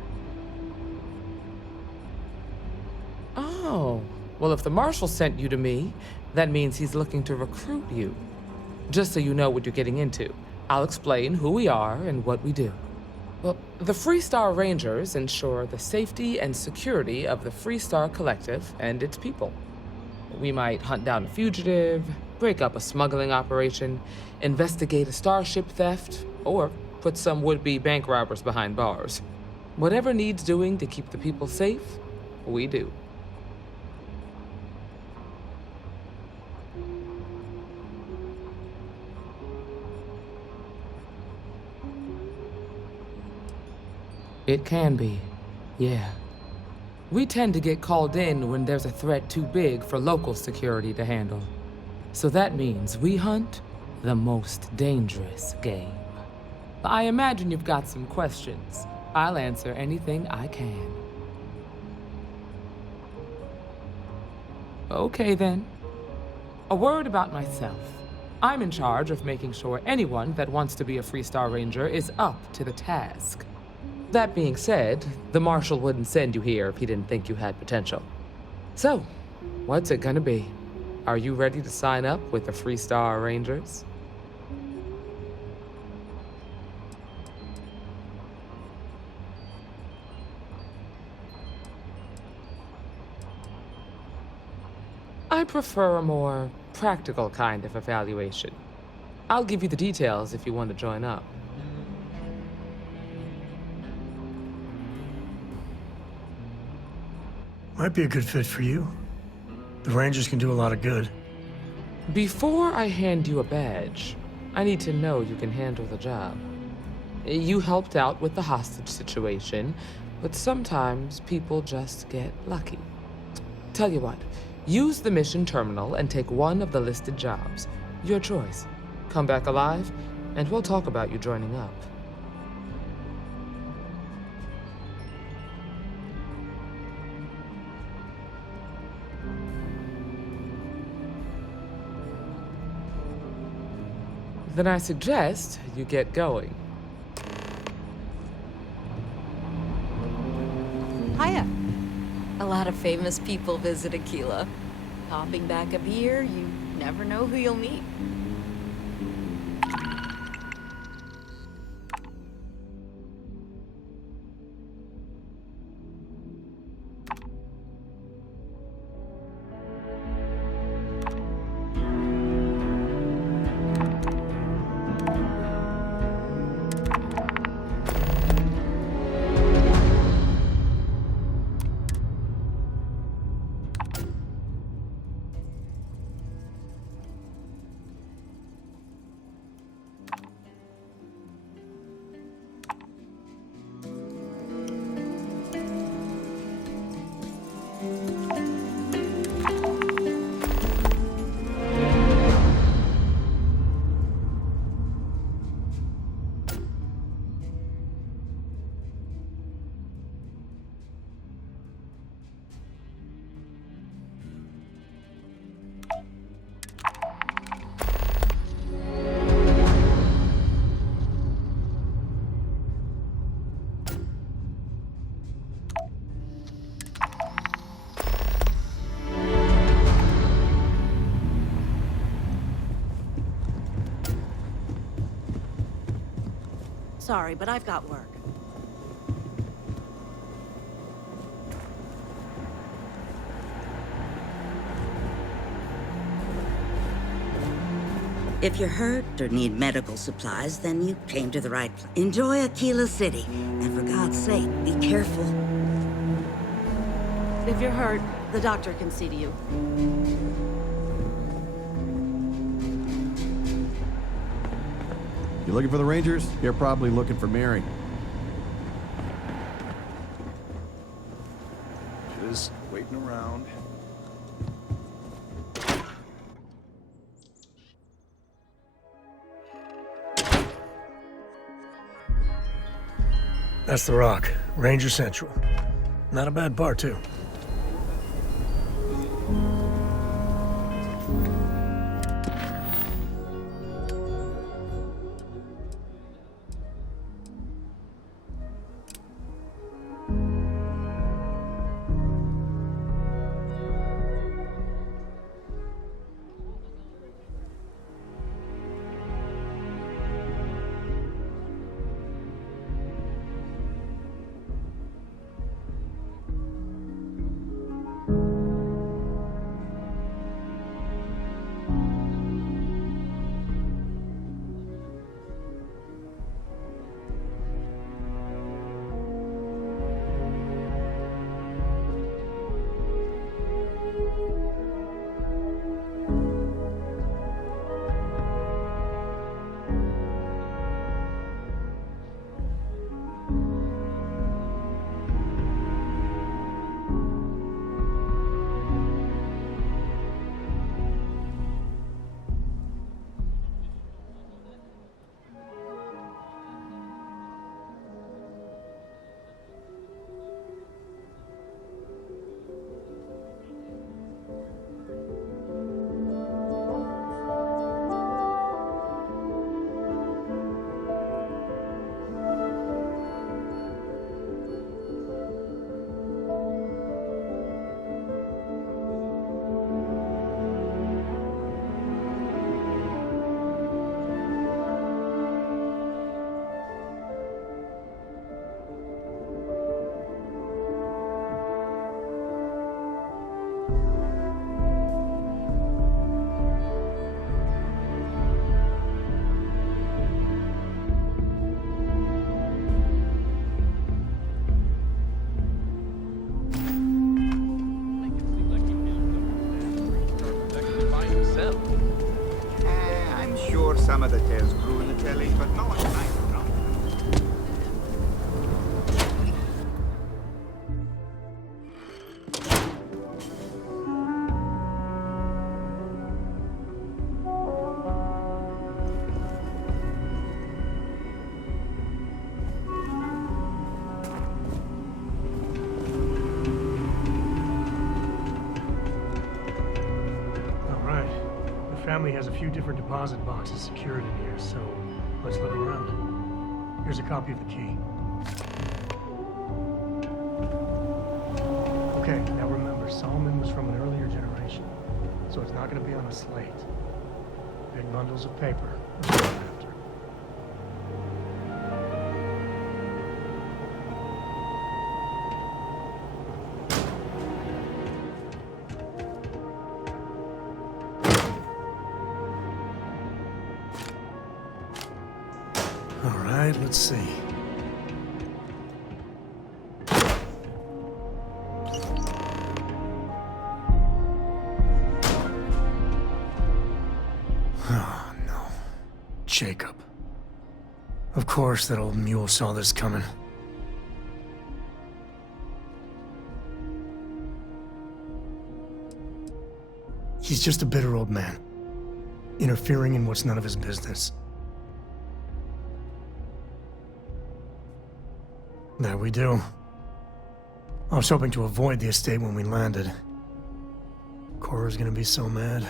Oh, well, if the Marshal sent you to me, that means he's looking to recruit you. Just so you know what you're getting into, I'll explain who we are and what we do. Well, the Freestar Rangers ensure the safety and security of the Freestar Collective and its people. We might hunt down a fugitive, break up a smuggling operation, investigate a starship theft, or put some would-be bank robbers behind bars. Whatever needs doing to keep the people safe, we do. It can be, yeah. We tend to get called in when there's a threat too big for local security to handle. So that means we hunt the most dangerous game. I imagine you've got some questions. I'll answer anything I can. Okay then. A word about myself. I'm in charge of making sure anyone that wants to be a Freestar Ranger is up to the task. That being said, the Marshal wouldn't send you here if he didn't think you had potential. So, what's it gonna be? Are you ready to sign up with the Freestar Rangers? I prefer a more practical kind of evaluation. I'll give you the details if you want to join up. Might be a good fit for you. The Rangers can do a lot of good. Before I hand you a badge, I need to know you can handle the job. You helped out with the hostage situation, but sometimes people just get lucky. Tell you what, use the mission terminal and take one of the listed jobs. Your choice. Come back alive, and we'll talk about you joining up. Then I suggest you get going. Hiya. A lot of famous people visit Aquila. Popping back a beer, you never know who you'll meet. Sorry, but I've got work. If you're hurt or need medical supplies, then you came to the right place. Enjoy Aquila City, and for God's sake, be careful. If you're hurt, the doctor can see to you. You looking for the Rangers? You're probably looking for Mary. Just waiting around. That's the Rock, Ranger Central. Not a bad bar, too. I'm sure some of the tales grew in the telly, but no one tonight. Family has a few different deposit boxes secured in here, so let's look around. Here's a copy of the key. Okay, now remember, Solomon was from an earlier generation, so it's not going to be on a slate. Big bundles of paper. That's what I'm after. All right, let's see. Oh, no. Jacob. Of course that old mule saw this coming. He's just a bitter old man, interfering in what's none of his business. There we do. I was hoping to avoid the estate when we landed. Cora's gonna be so mad.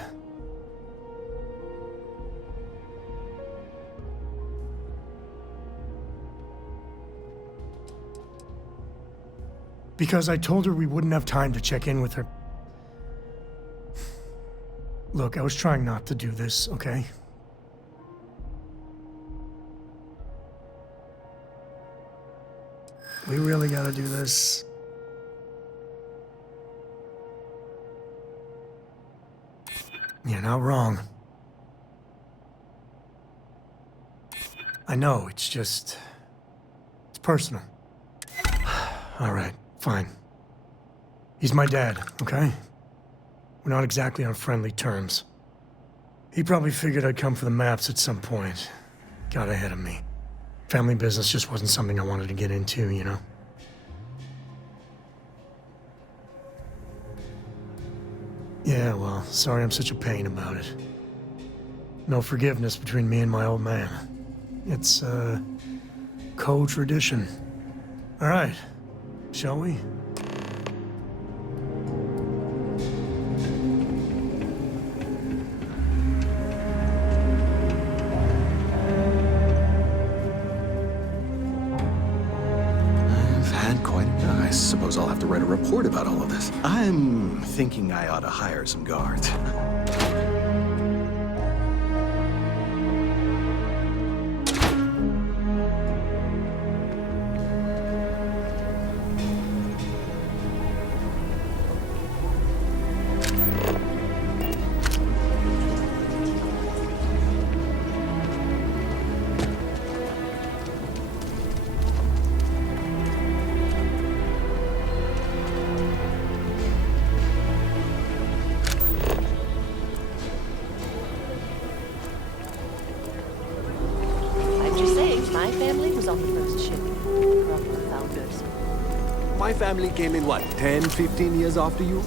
Because I told her we wouldn't have time to check in with her. Look, I was trying not to do this, okay? We really gotta do this. You're not wrong. I know, it's just... it's personal. All right, fine. He's my dad, okay? We're not exactly on friendly terms. He probably figured I'd come for the maps at some point. Got ahead of me. Family business just wasn't something I wanted to get into, you know? Yeah, well, sorry I'm such a pain about it. No forgiveness between me and my old man. It's, co-tradition. All right, shall we? I suppose I'll have to write a report about all of this. I'm thinking I ought to hire some guards. My family was on the first ship. Proper founders. My family came in, what, 10, 15 years after you?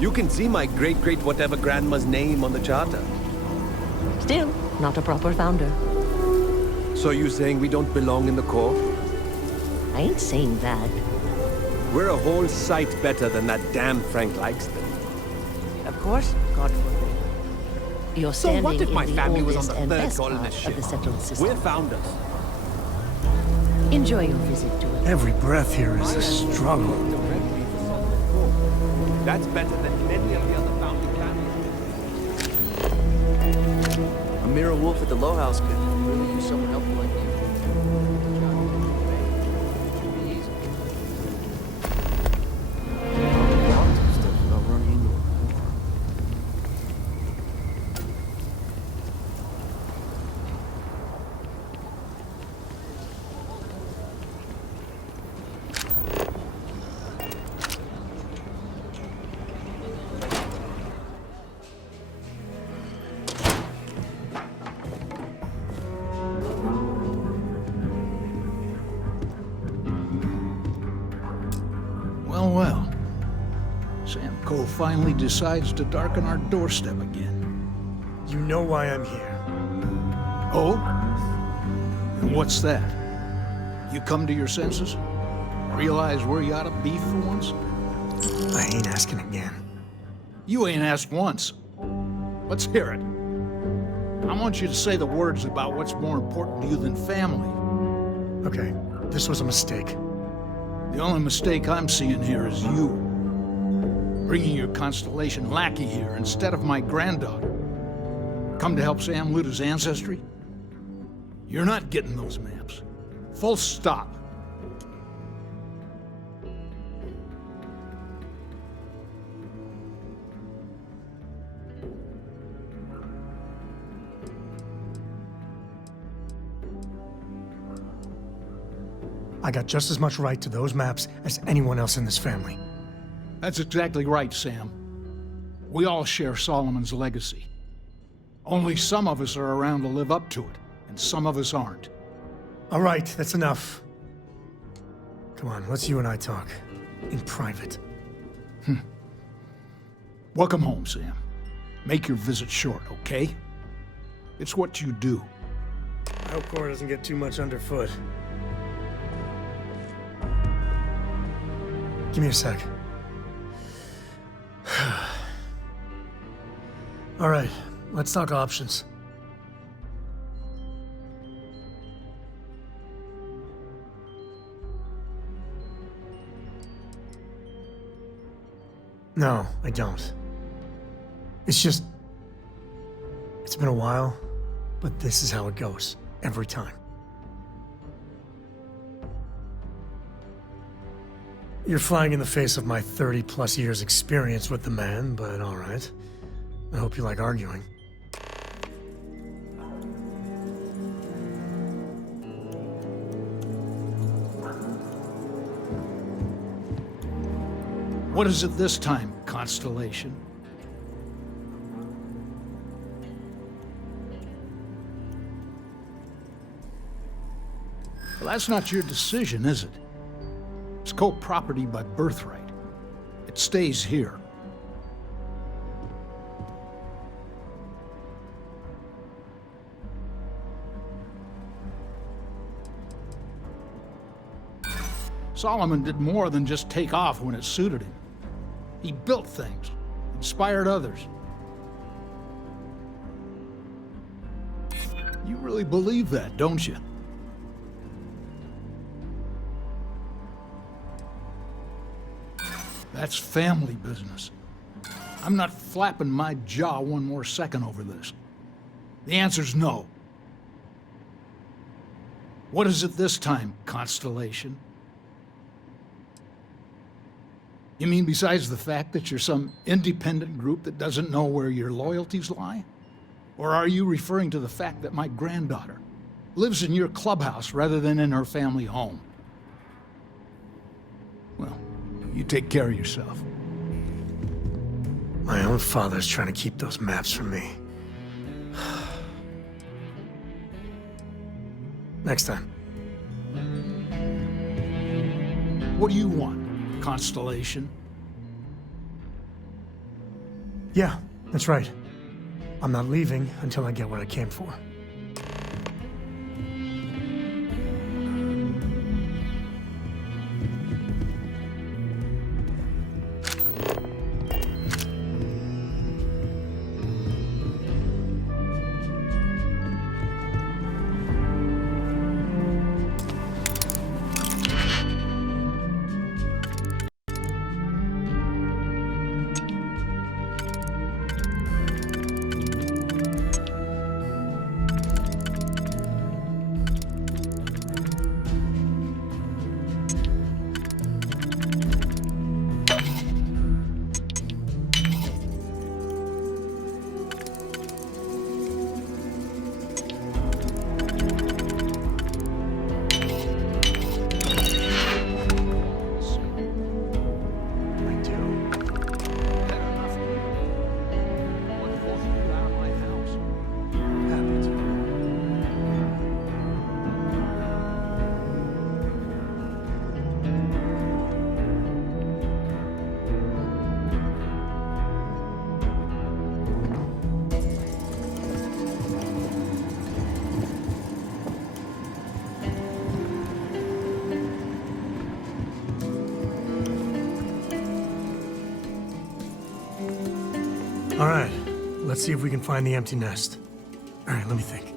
You can see my great-great-whatever grandma's name on the charter. Still, not a proper founder. So you saying we don't belong in the Corps? I ain't saying that. We're a whole sight better than that damn Frank Lykeston. Of course, God forbid. You're So standing what if my in the family was on oldest the and third best column part of of the settled system. We're founders. Enjoy your visit to it. Every breath here is a struggle. That's better than many of the other founding families. A mirror wolf at the Low House could really use someone helpful like you. Well, well. Sam Cole finally decides to darken our doorstep again. You know why I'm here. Oh? And what's that? You come to your senses? Realize where you ought to be for once? I ain't asking again. You ain't asked once. Let's hear it. I want you to say the words about what's more important to you than family. Okay, this was a mistake. The only mistake I'm seeing here is you. Bringing your Constellation lackey here instead of my granddaughter. Come to help Sam loot his ancestry? You're not getting those maps. Full stop. I got just as much right to those maps as anyone else in this family. That's exactly right, Sam. We all share Solomon's legacy. Only some of us are around to live up to it, and some of us aren't. All right, that's enough. Come on, let's you and I talk. In private. Welcome home, Sam. Make your visit short, okay? It's what you do. I hope Cora doesn't get too much underfoot. Give me a sec. All right, let's talk options. No, I don't. It's just... it's been a while, but this is how it goes. Every time. You're flying in the face of my 30-plus years experience with the man, but all right. I hope you like arguing. What is it this time, Constellation? Well, that's not your decision, is it? It's co-property by birthright. It stays here. Solomon did more than just take off when it suited him. He built things, inspired others. You really believe that, don't you? That's family business. I'm not flapping my jaw one more second over this. The answer's no. What is it this time, Constellation? You mean besides the fact that you're some independent group that doesn't know where your loyalties lie? Or are you referring to the fact that my granddaughter lives in your clubhouse rather than in her family home? Well, you take care of yourself. My own father's trying to keep those maps from me. Next time. What do you want, Constellation? Yeah, that's right. I'm not leaving until I get what I came for. All right, let's see if we can find the empty nest. All right, let me think.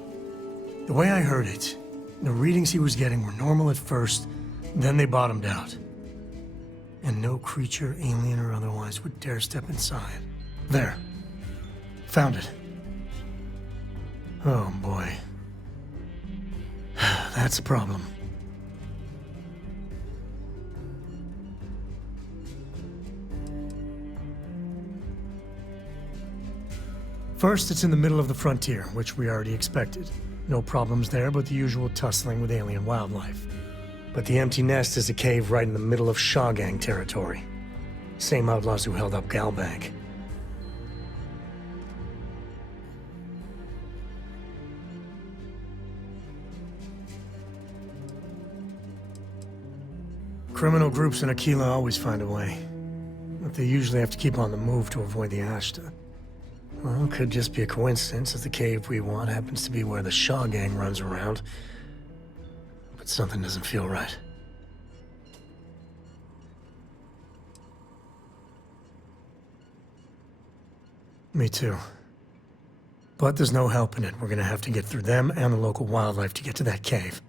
The way I heard it, the readings he was getting were normal at first, then they bottomed out. And no creature, alien or otherwise, would dare step inside. There. Found it. Oh, boy. That's a problem. First, it's in the middle of the frontier, which we already expected. No problems there, but the usual tussling with alien wildlife. But the empty nest is a cave right in the middle of Shawgang territory. Same outlaws who held up Galbank. Criminal groups in Aquila always find a way. But they usually have to keep on the move to avoid the Ashta. Well, it could just be a coincidence, as the cave we want happens to be where the Shaw gang runs around. But something doesn't feel right. Me too. But there's no helping it. We're gonna have to get through them and the local wildlife to get to that cave.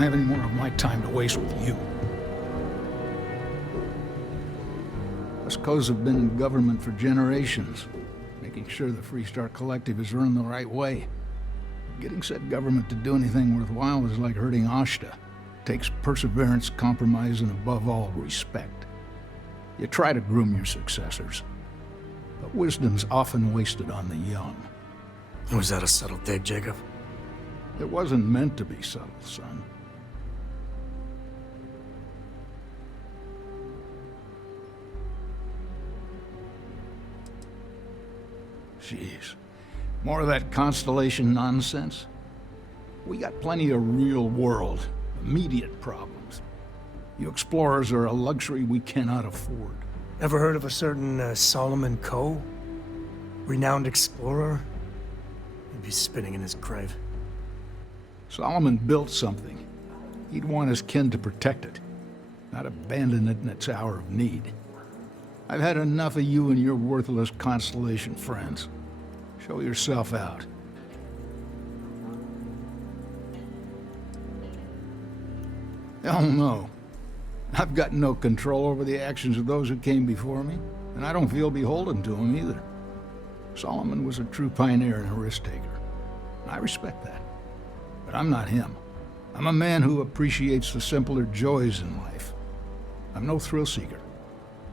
don't have any more of my time to waste with you. Us Co's have been in government for generations, making sure the Freestar Collective is run the right way. Getting said government to do anything worthwhile is like herding Ashta. Takes perseverance, compromise, and above all, respect. You try to groom your successors, but wisdom's often wasted on the young. Was that a subtle dig, Jacob? It wasn't meant to be subtle, son. Jeez. More of that Constellation nonsense? We got plenty of real-world, immediate problems. You explorers are a luxury we cannot afford. Ever heard of a certain Solomon Coe? Renowned explorer? He'd be spinning in his grave. Solomon built something. He'd want his kin to protect it, not abandon it in its hour of need. I've had enough of you and your worthless Constellation friends. Show yourself out. Hell no. I've got no control over the actions of those who came before me, and I don't feel beholden to them either. Solomon was a true pioneer and a risk-taker. I respect that. But I'm not him. I'm a man who appreciates the simpler joys in life. I'm no thrill-seeker,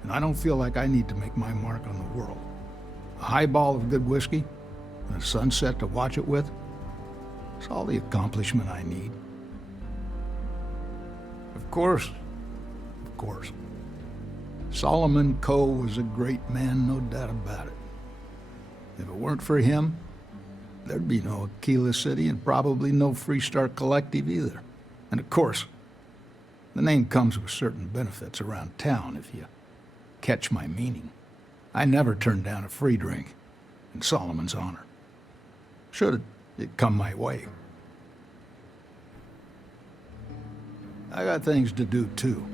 and I don't feel like I need to make my mark on the world. A highball of good whiskey, and a sunset to watch it with, it's all the accomplishment I need. Of course. Solomon Coe was a great man, no doubt about it. If it weren't for him, there'd be no Aquila City and probably no Freestar Collective either. And of course, the name comes with certain benefits around town, if you catch my meaning. I never turned down a free drink, in Solomon's honor. Should it come my way. I got things to do, too.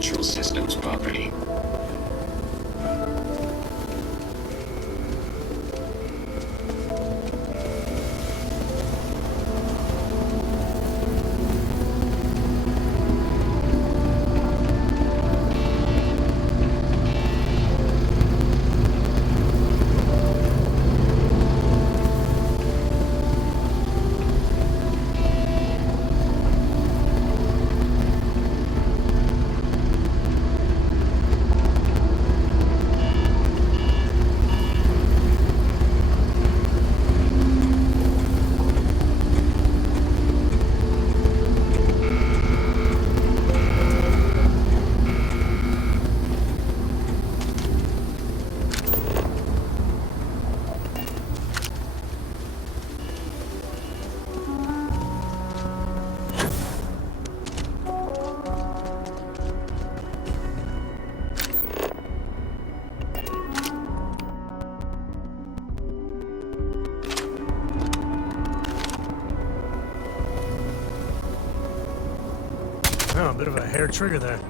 agricultural systems property. Oh, a bit of a hair trigger there.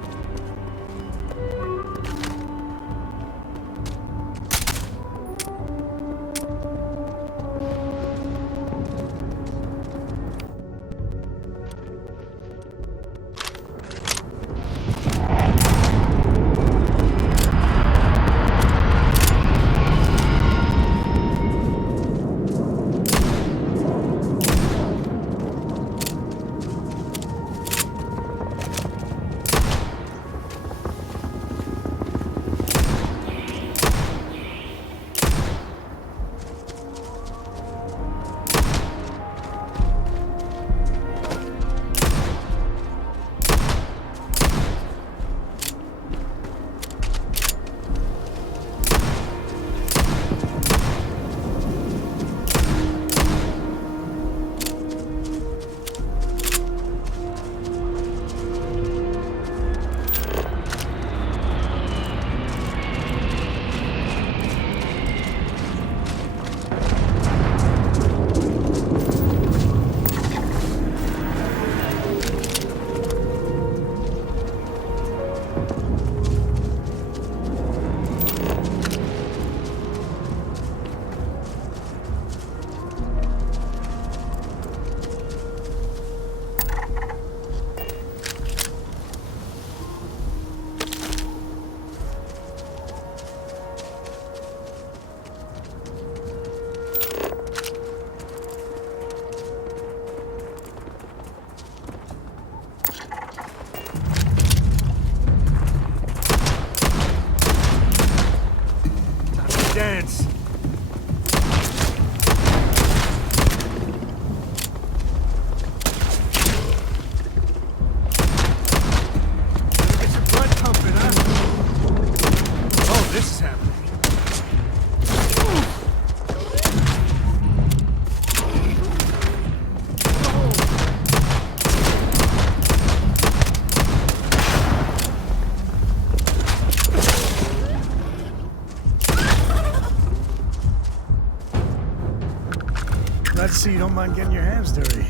Dance. Get your blood pumping, huh? Oh, this is happening. Let's see, you don't mind getting your hands dirty.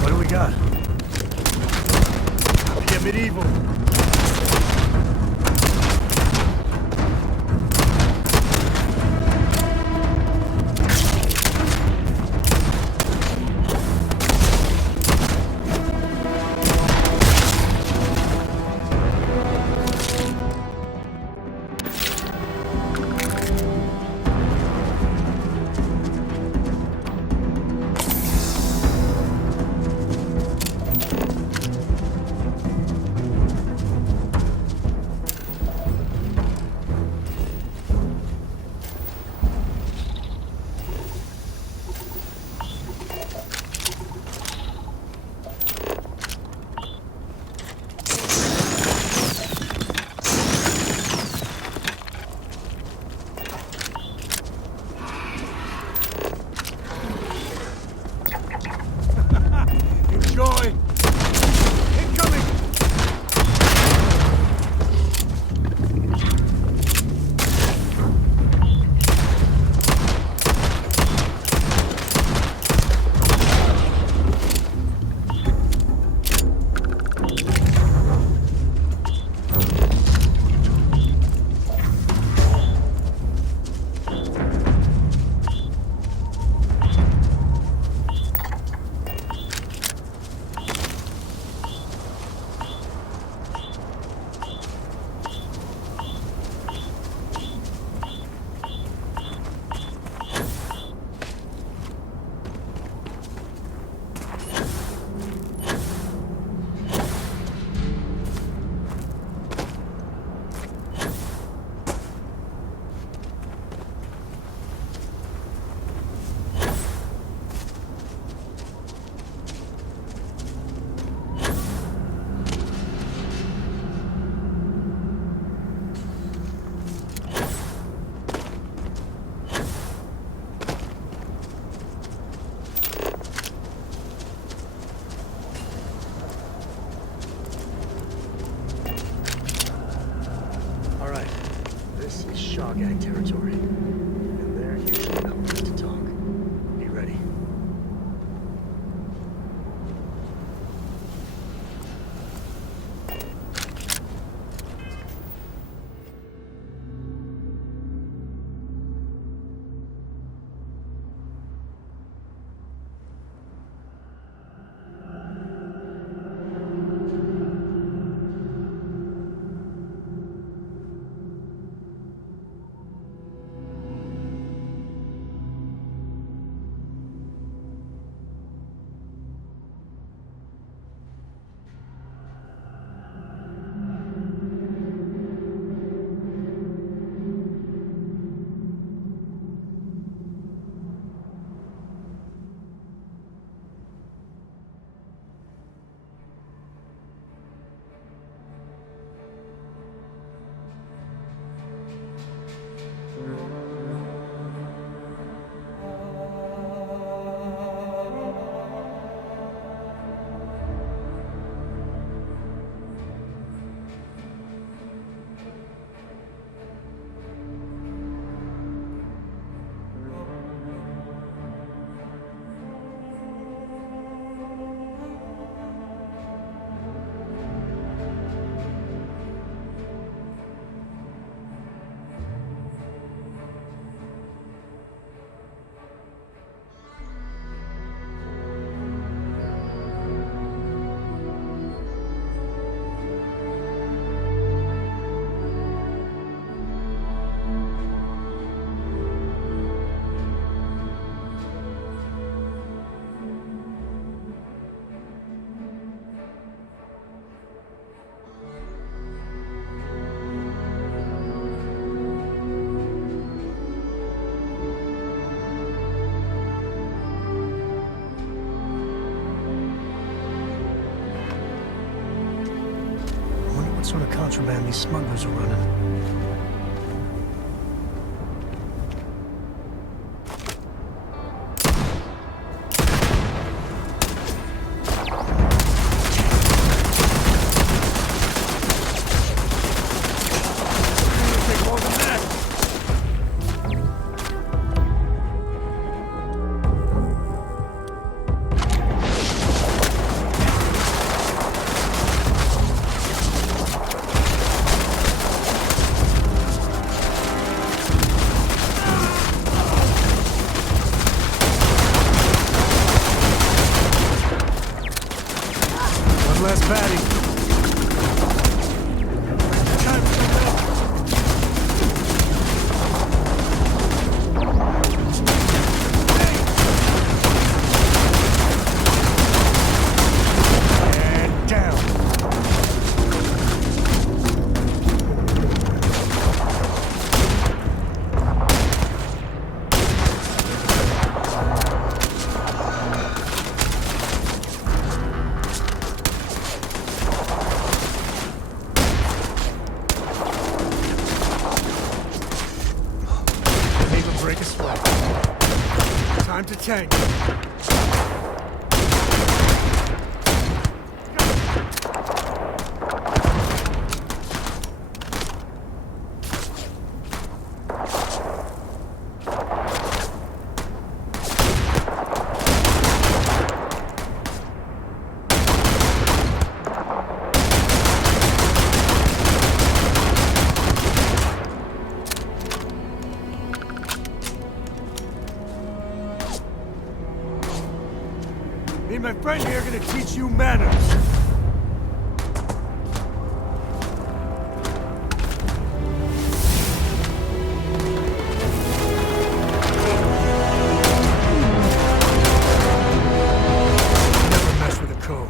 What do we got? Get medieval. Enjoy! Incoming! All right, this is Shaw Gang territory. And they're usually not one to talk. Be ready. sort of contraband these smugglers are running? Less batting. And down. Break a sweat. Time to tank. Me and my friend here are gonna teach you manners. Never mess with a code.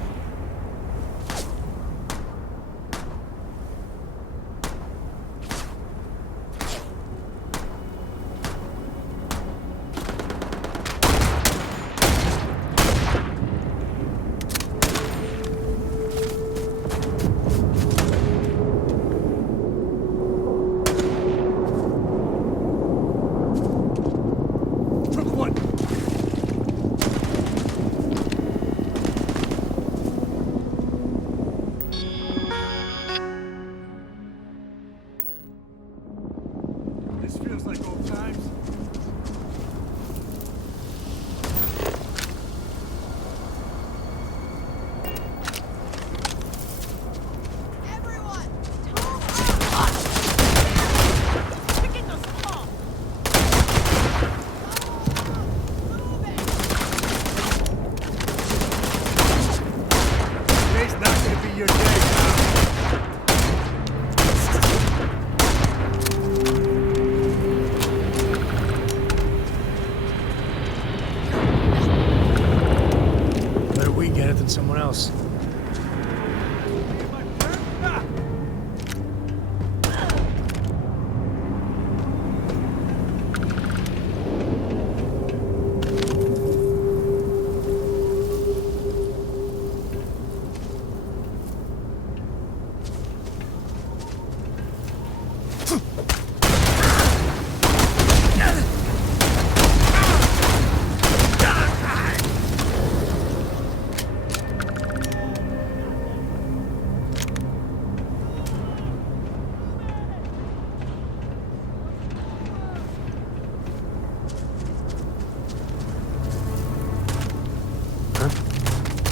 This feels like old times. Today's not gonna be your day, better we get it than someone else.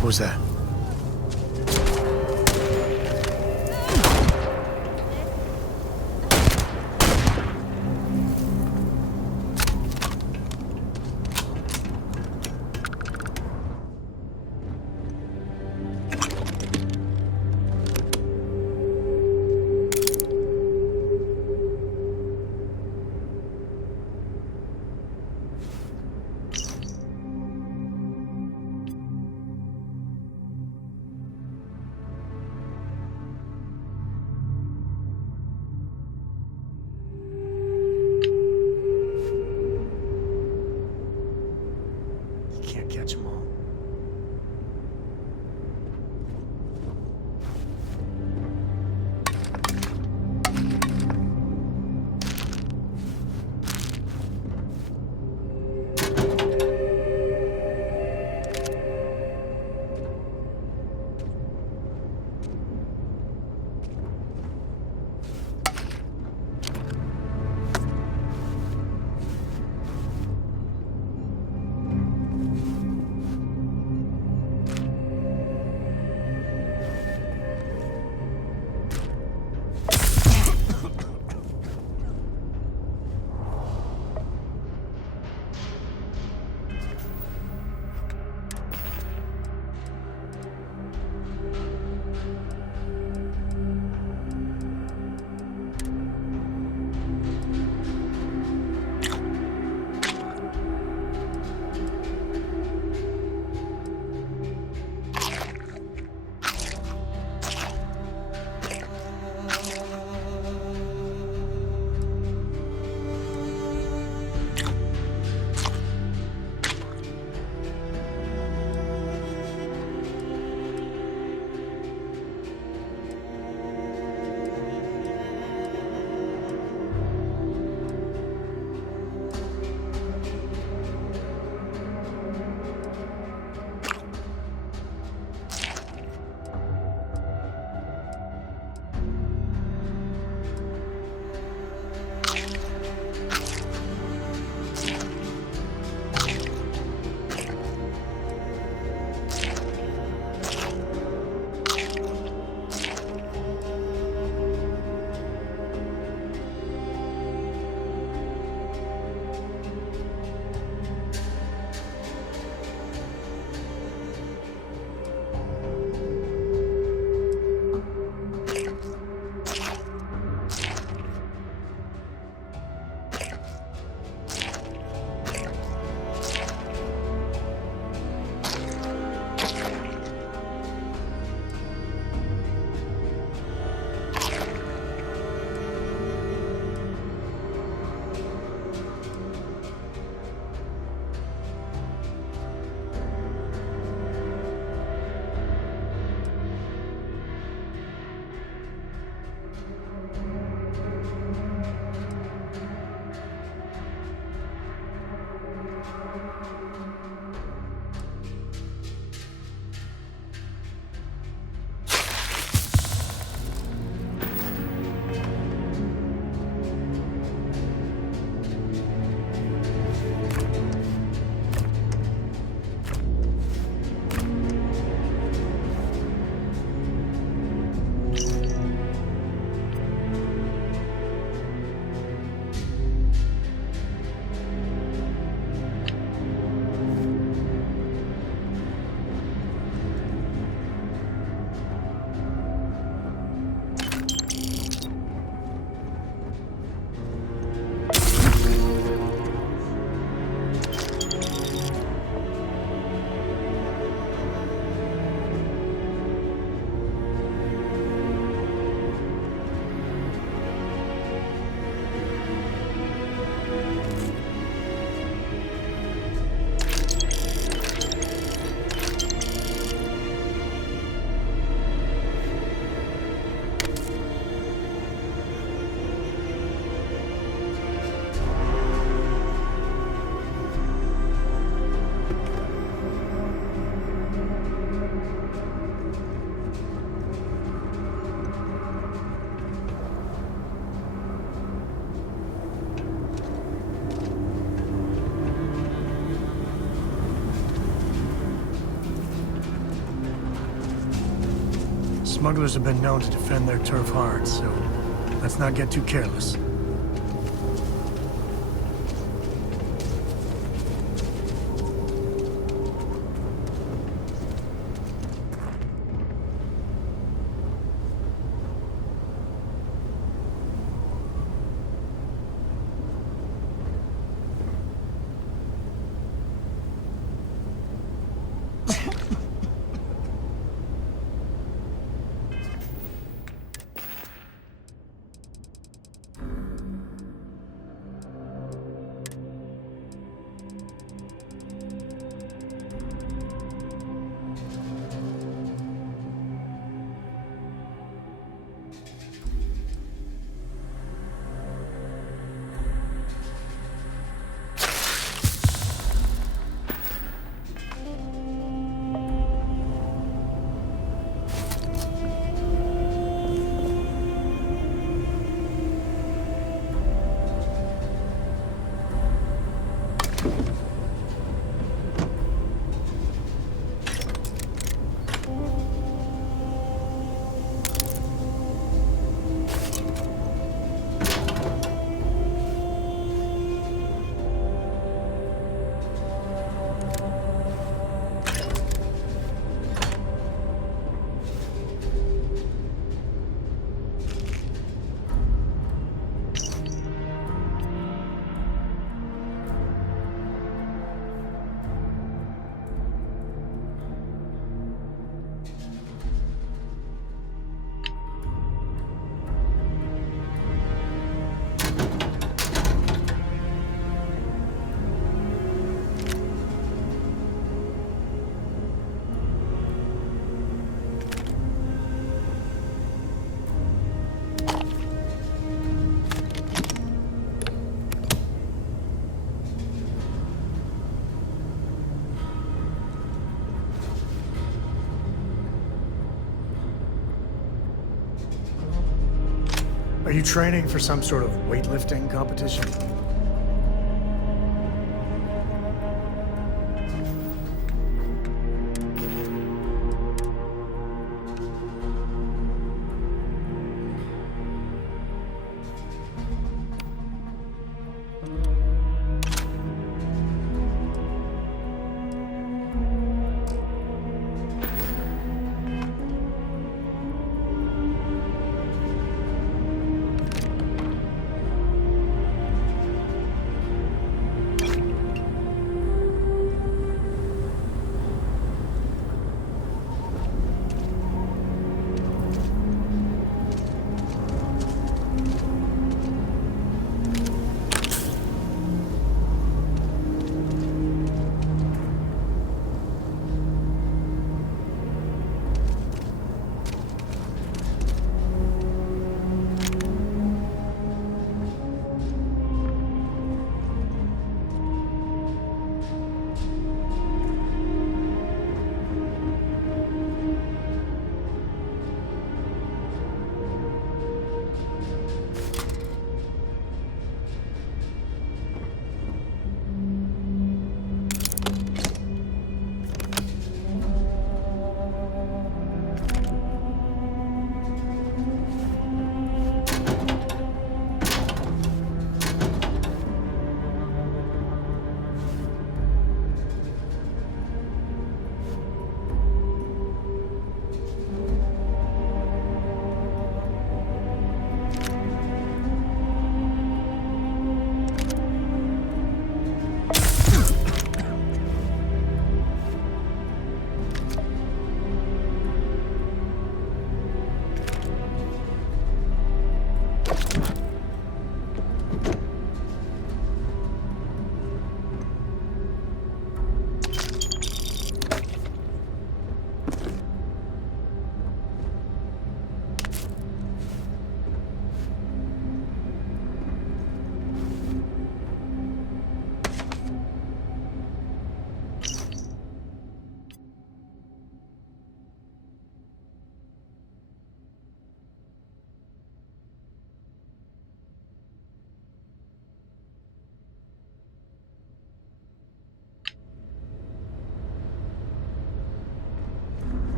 What was that? Smugglers have been known to defend their turf hard, so let's not get too careless. Are you training for some sort of weightlifting competition?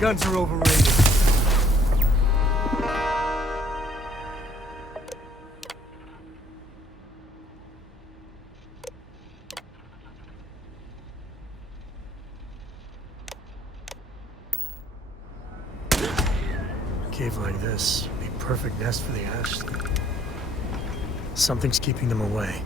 Guns are overrated. A cave like this would be a perfect nest for the Ashley. Something's keeping them away.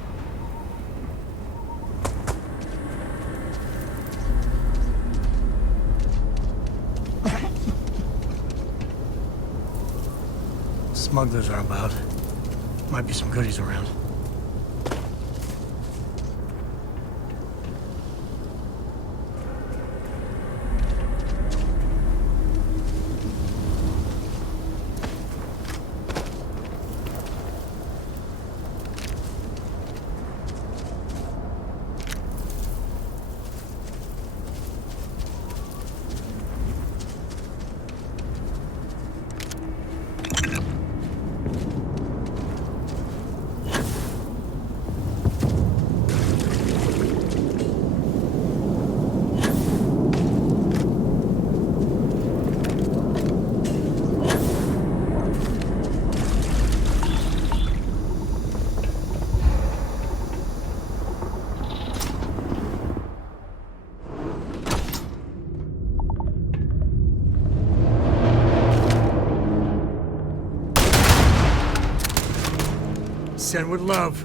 Smugglers are about. Might be some goodies around. Send with love.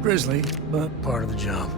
Grisly, but part of the job.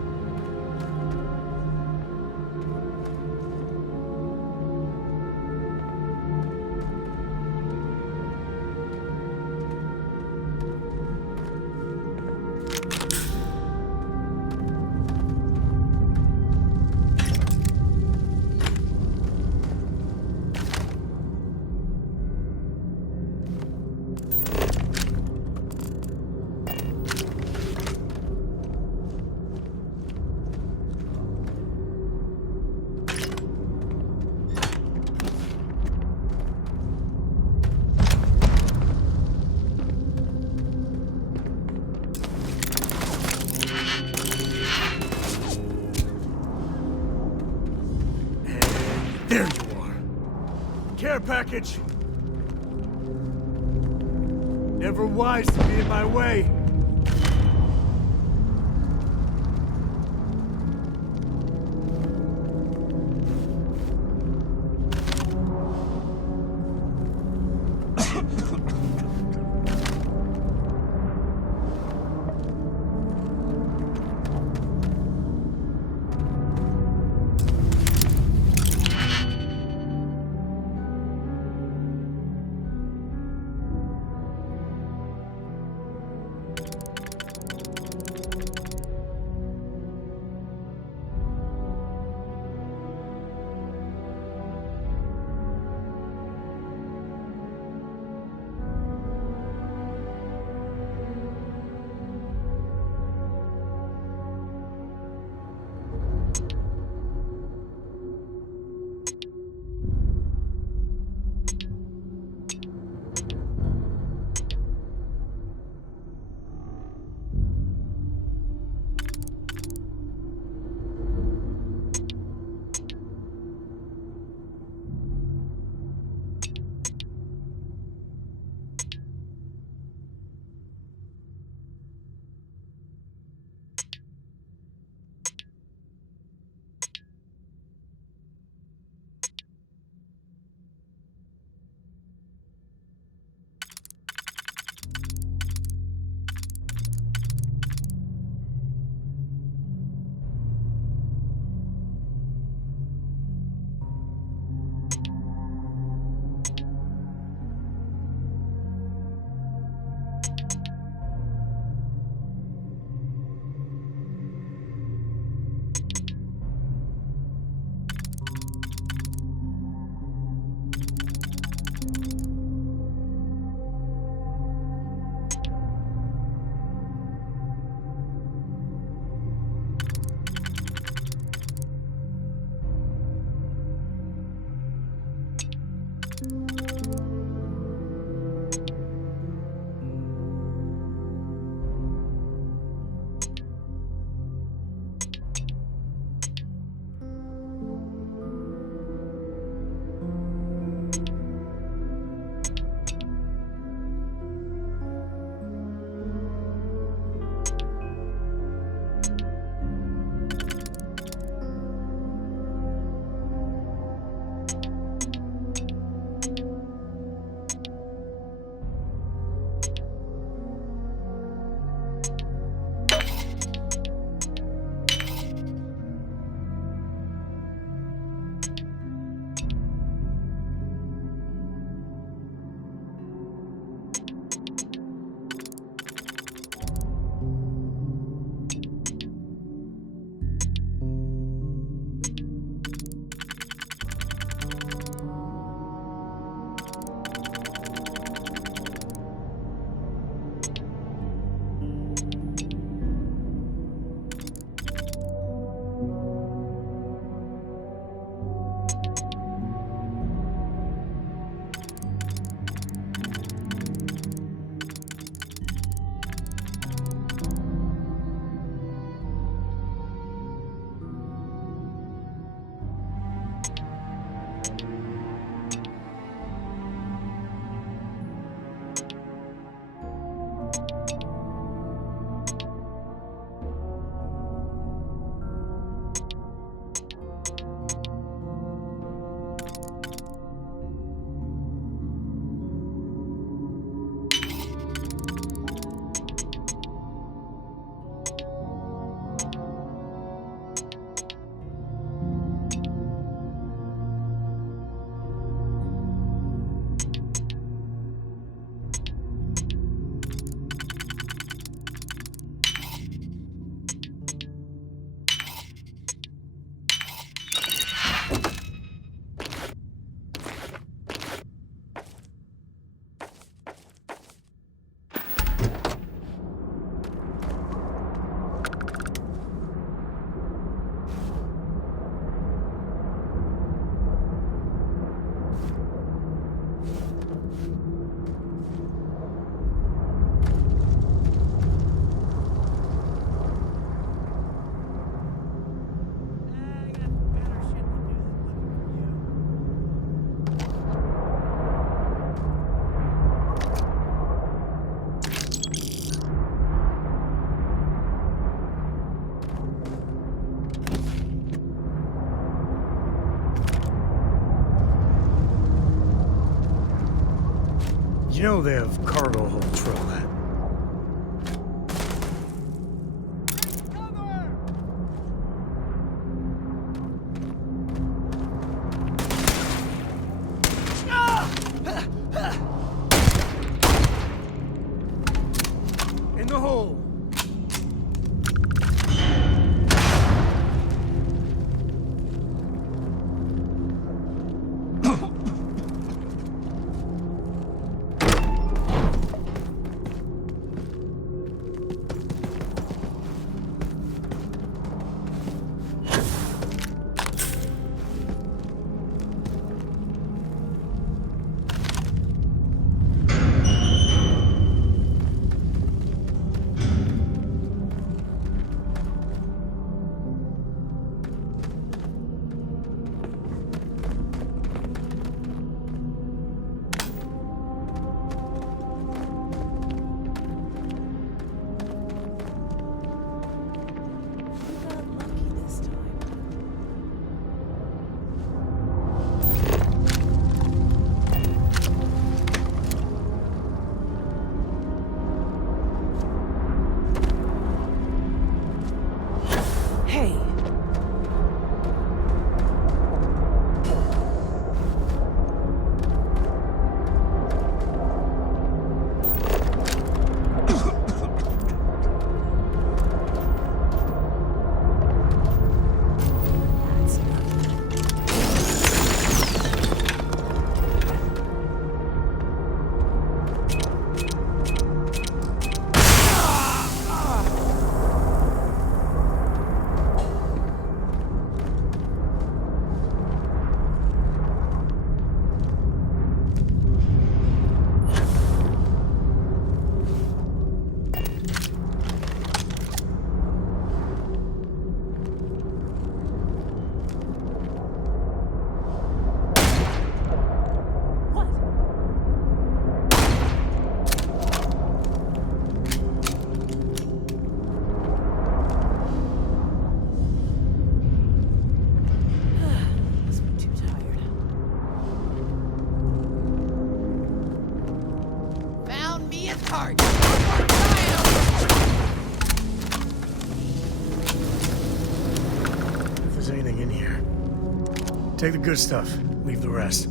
There you are. Care package. Never wise to be in my way. You know they have cargo holds for all that. In the hole! Hey. If there's anything in here, take the good stuff, leave the rest.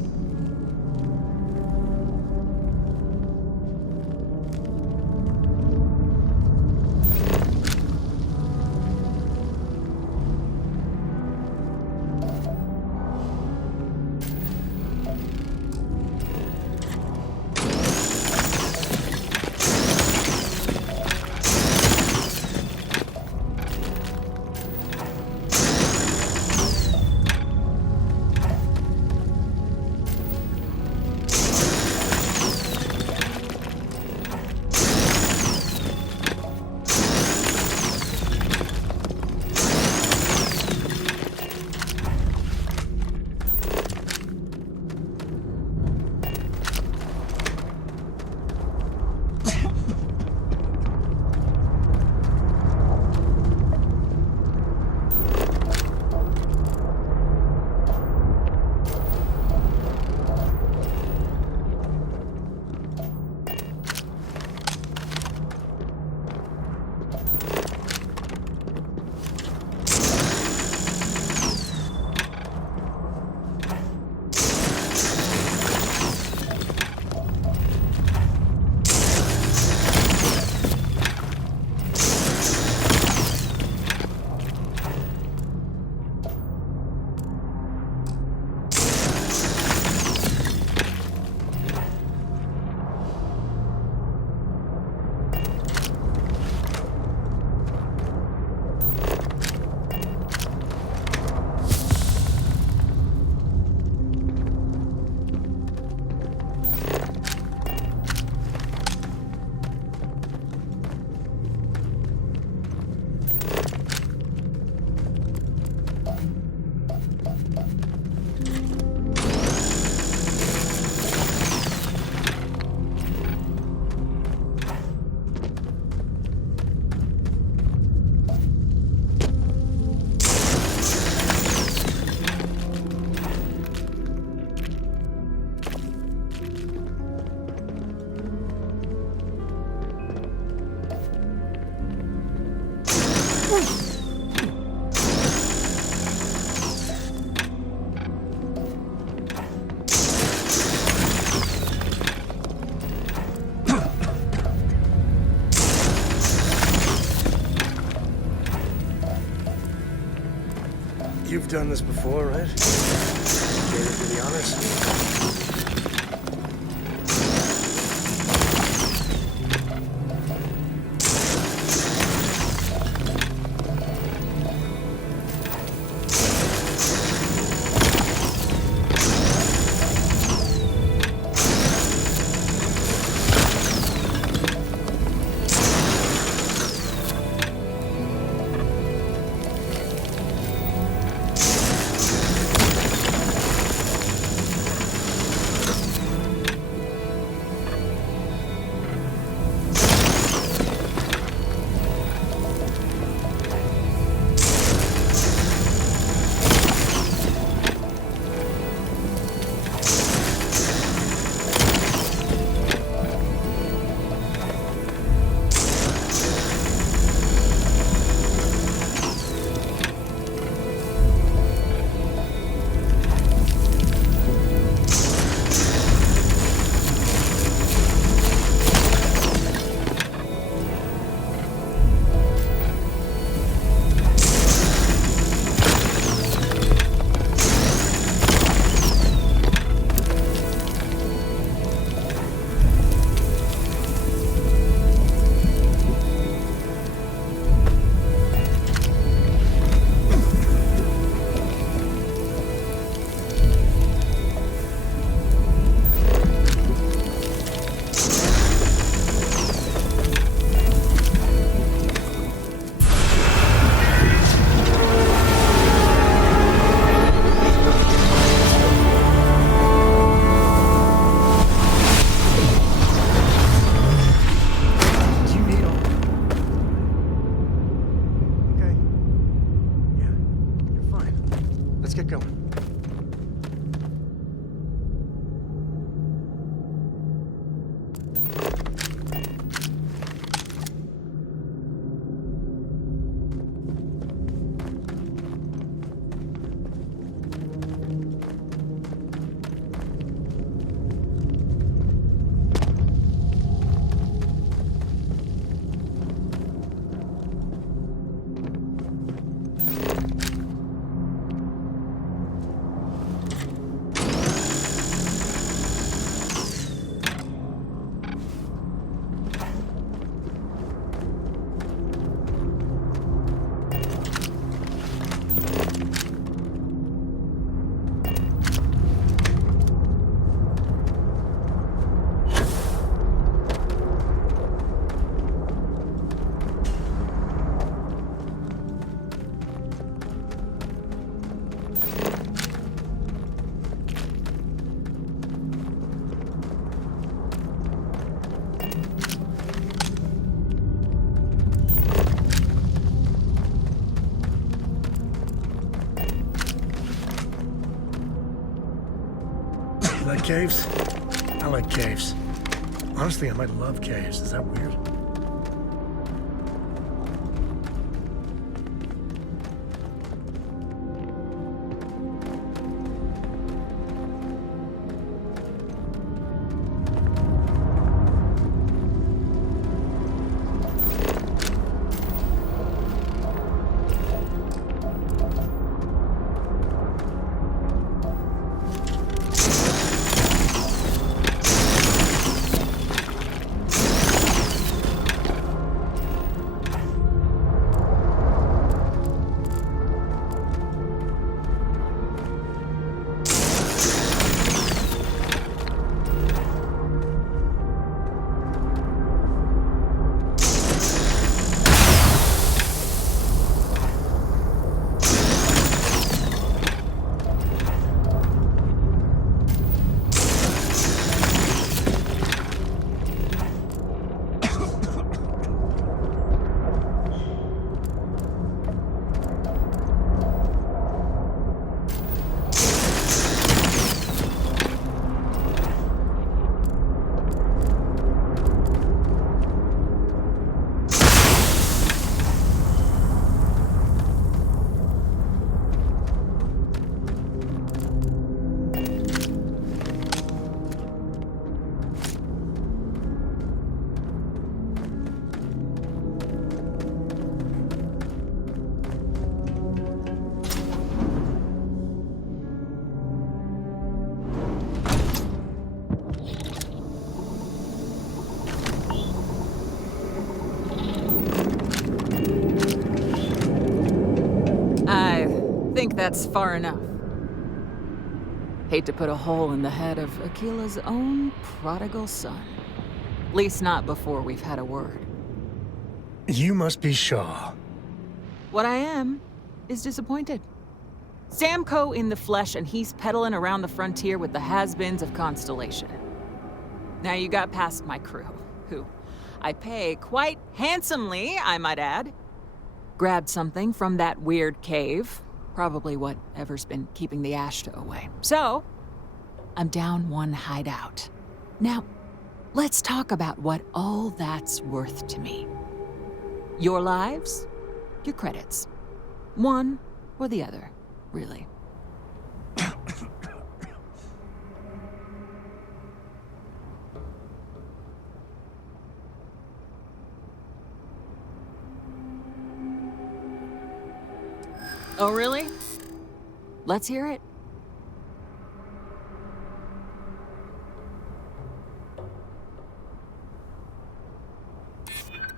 You've done this before, right? Gave it to the honors? let's get going. You like caves? I like caves. Honestly, I might love caves. Is that weird? I think that's far enough. Hate to put a hole in the head of Aquila's own prodigal son. At least not before we've had a word. You must be Shaw. What I am is disappointed. Samco in the flesh, and he's peddling around the frontier with the has-beens of Constellation. Now you got past my crew, who I pay quite handsomely, I might add. Grabbed something from that weird cave. Probably whatever's been keeping the Ashta away. So, I'm down one hideout. Now, let's talk about what all that's worth to me. Your lives, your credits. One or the other, really. Oh, really? Let's hear it.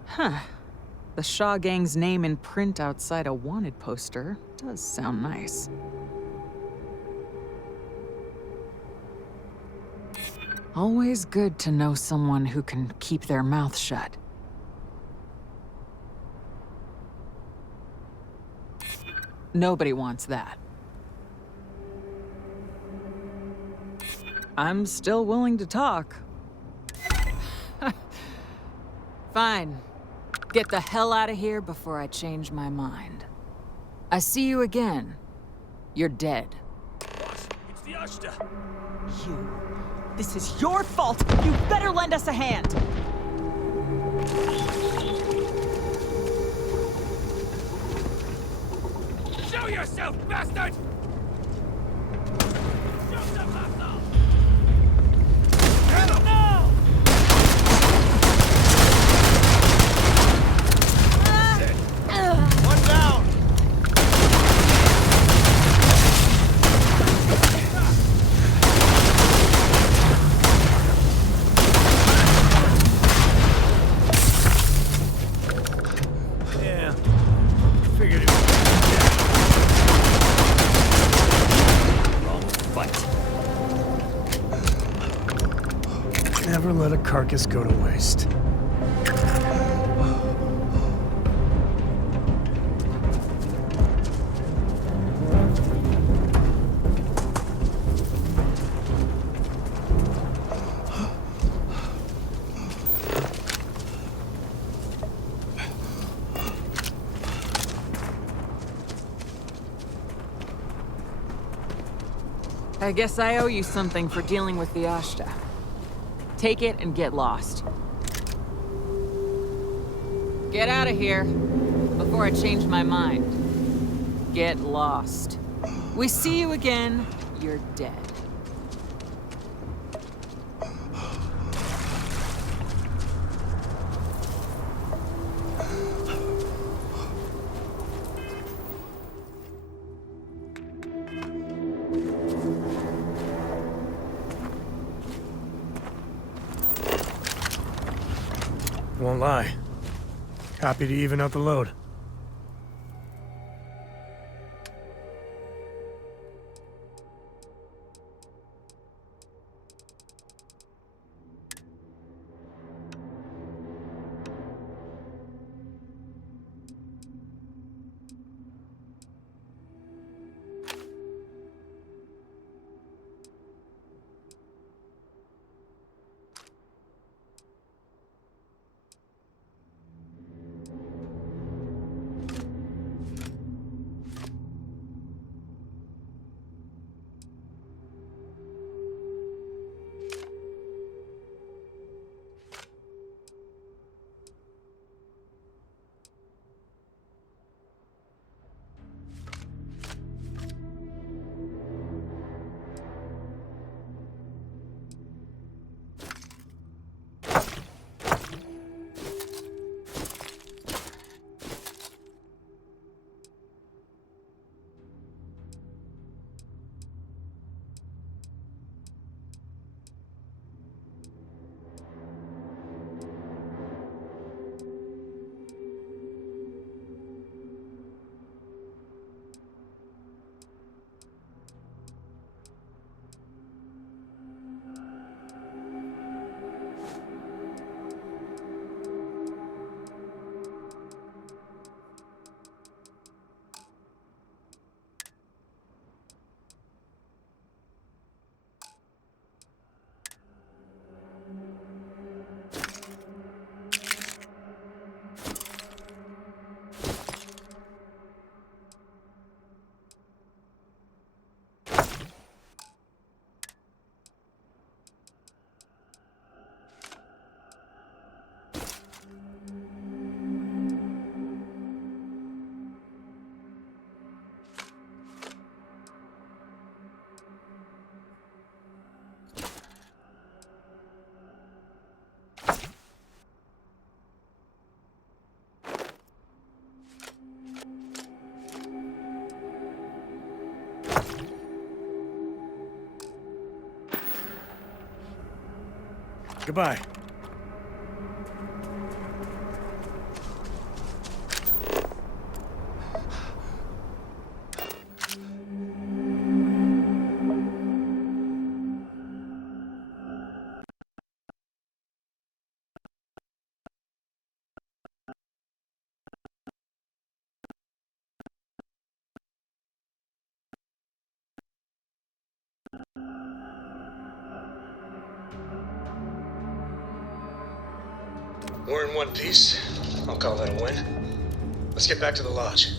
Huh. The Shaw Gang's name in print outside a wanted poster does sound nice. Always good to know someone who can keep their mouth shut. Nobody wants that. I'm still willing to talk. Fine. Get the hell out of here before I change my mind. I see you again. You're dead. It's the Ashta. You. This is your fault. You better lend us a hand. Show yourself, bastard! Show them muscle! Get him now! One down! Yeah. Figured it Wrong fight. Never let a carcass go to waste. I guess I owe you something for dealing with the Ashta. Take it and get lost. Get out of here before I change my mind. Get lost. We see you again, you're dead. Won't lie. Happy to even out the load. Goodbye. We're in one piece. I'll call that a win. Let's get back to the lodge.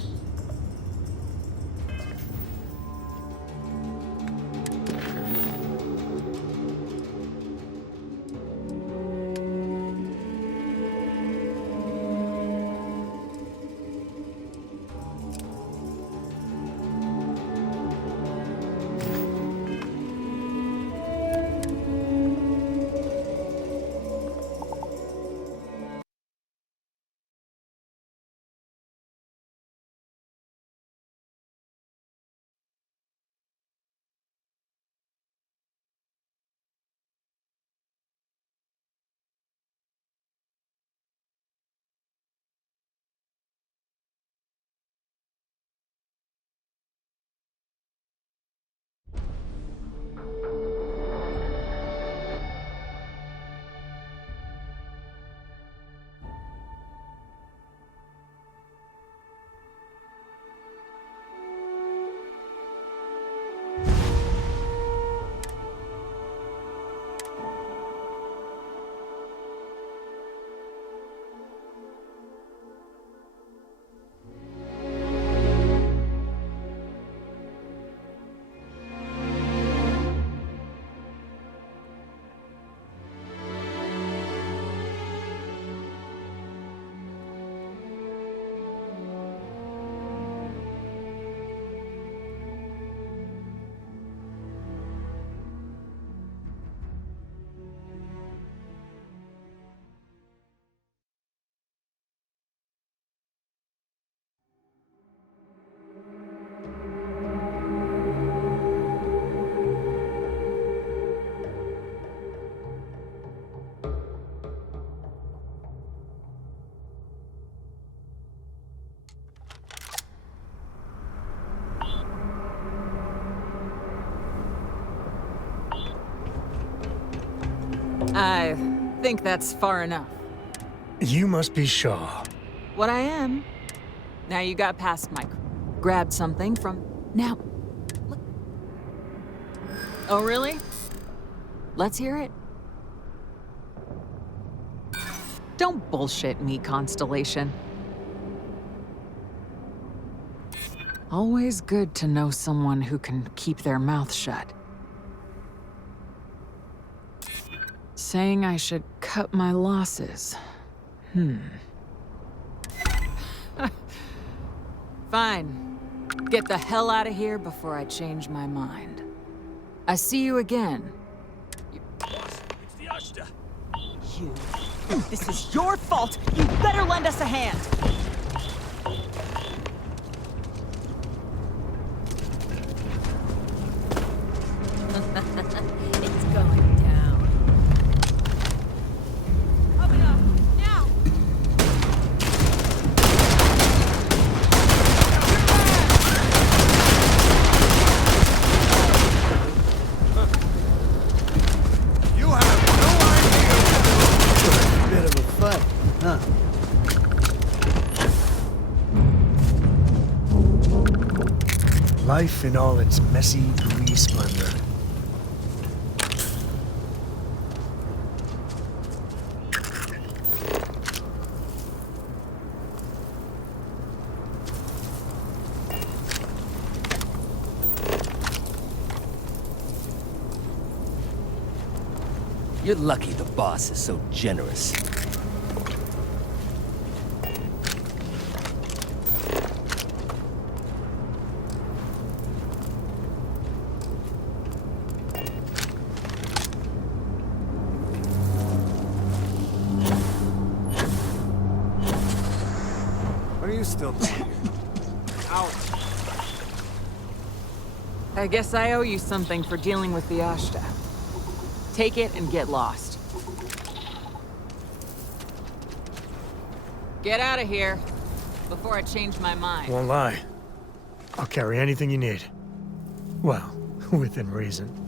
I think that's far enough. You must be Shaw. What I am. Now you got past my... Grabbed something from... Now... Look. Oh, really? Let's hear it. Don't bullshit me, Constellation. Always good to know someone who can keep their mouth shut. Saying I should cut my losses. Fine. Get the hell out of here before I change my mind. I see you again. You. This is your fault. You better lend us a hand. It's going down. Open up, now! You have no idea. Bit of a fight, huh? Life in all its messy, gooey splendor. You're lucky the boss is so generous. What are you still doing? Out. I guess I owe you something for dealing with the Ashta. Take it and get lost. Get out of here before I change my mind. Won't lie. I'll carry anything you need. Well, within reason.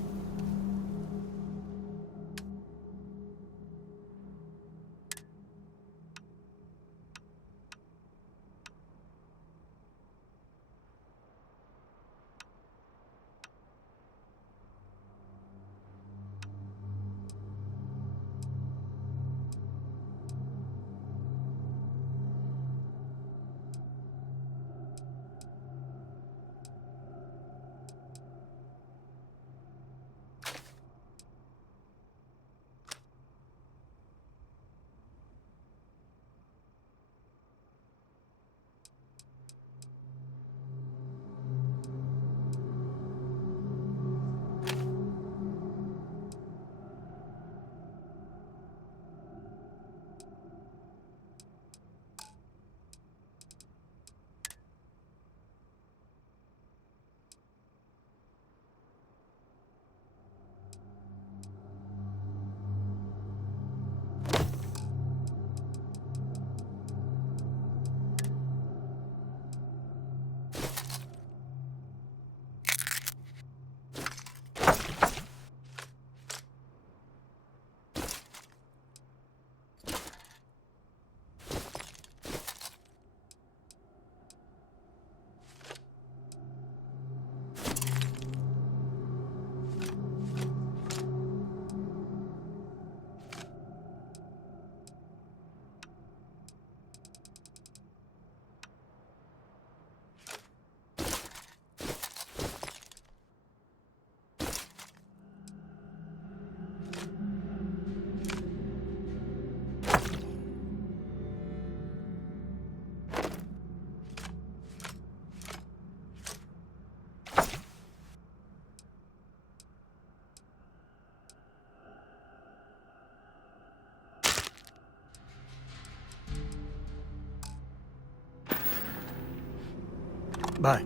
Bye.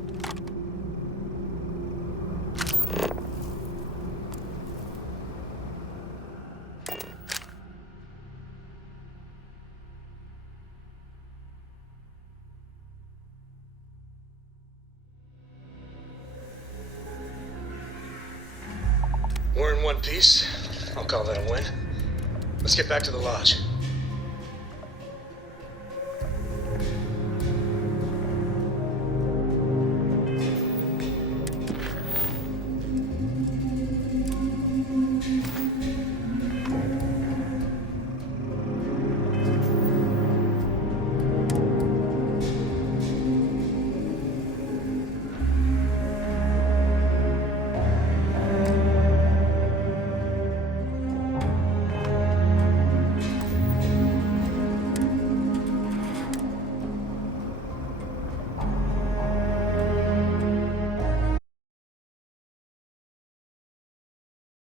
We're in one piece. I'll call that a win. Let's get back to the lodge.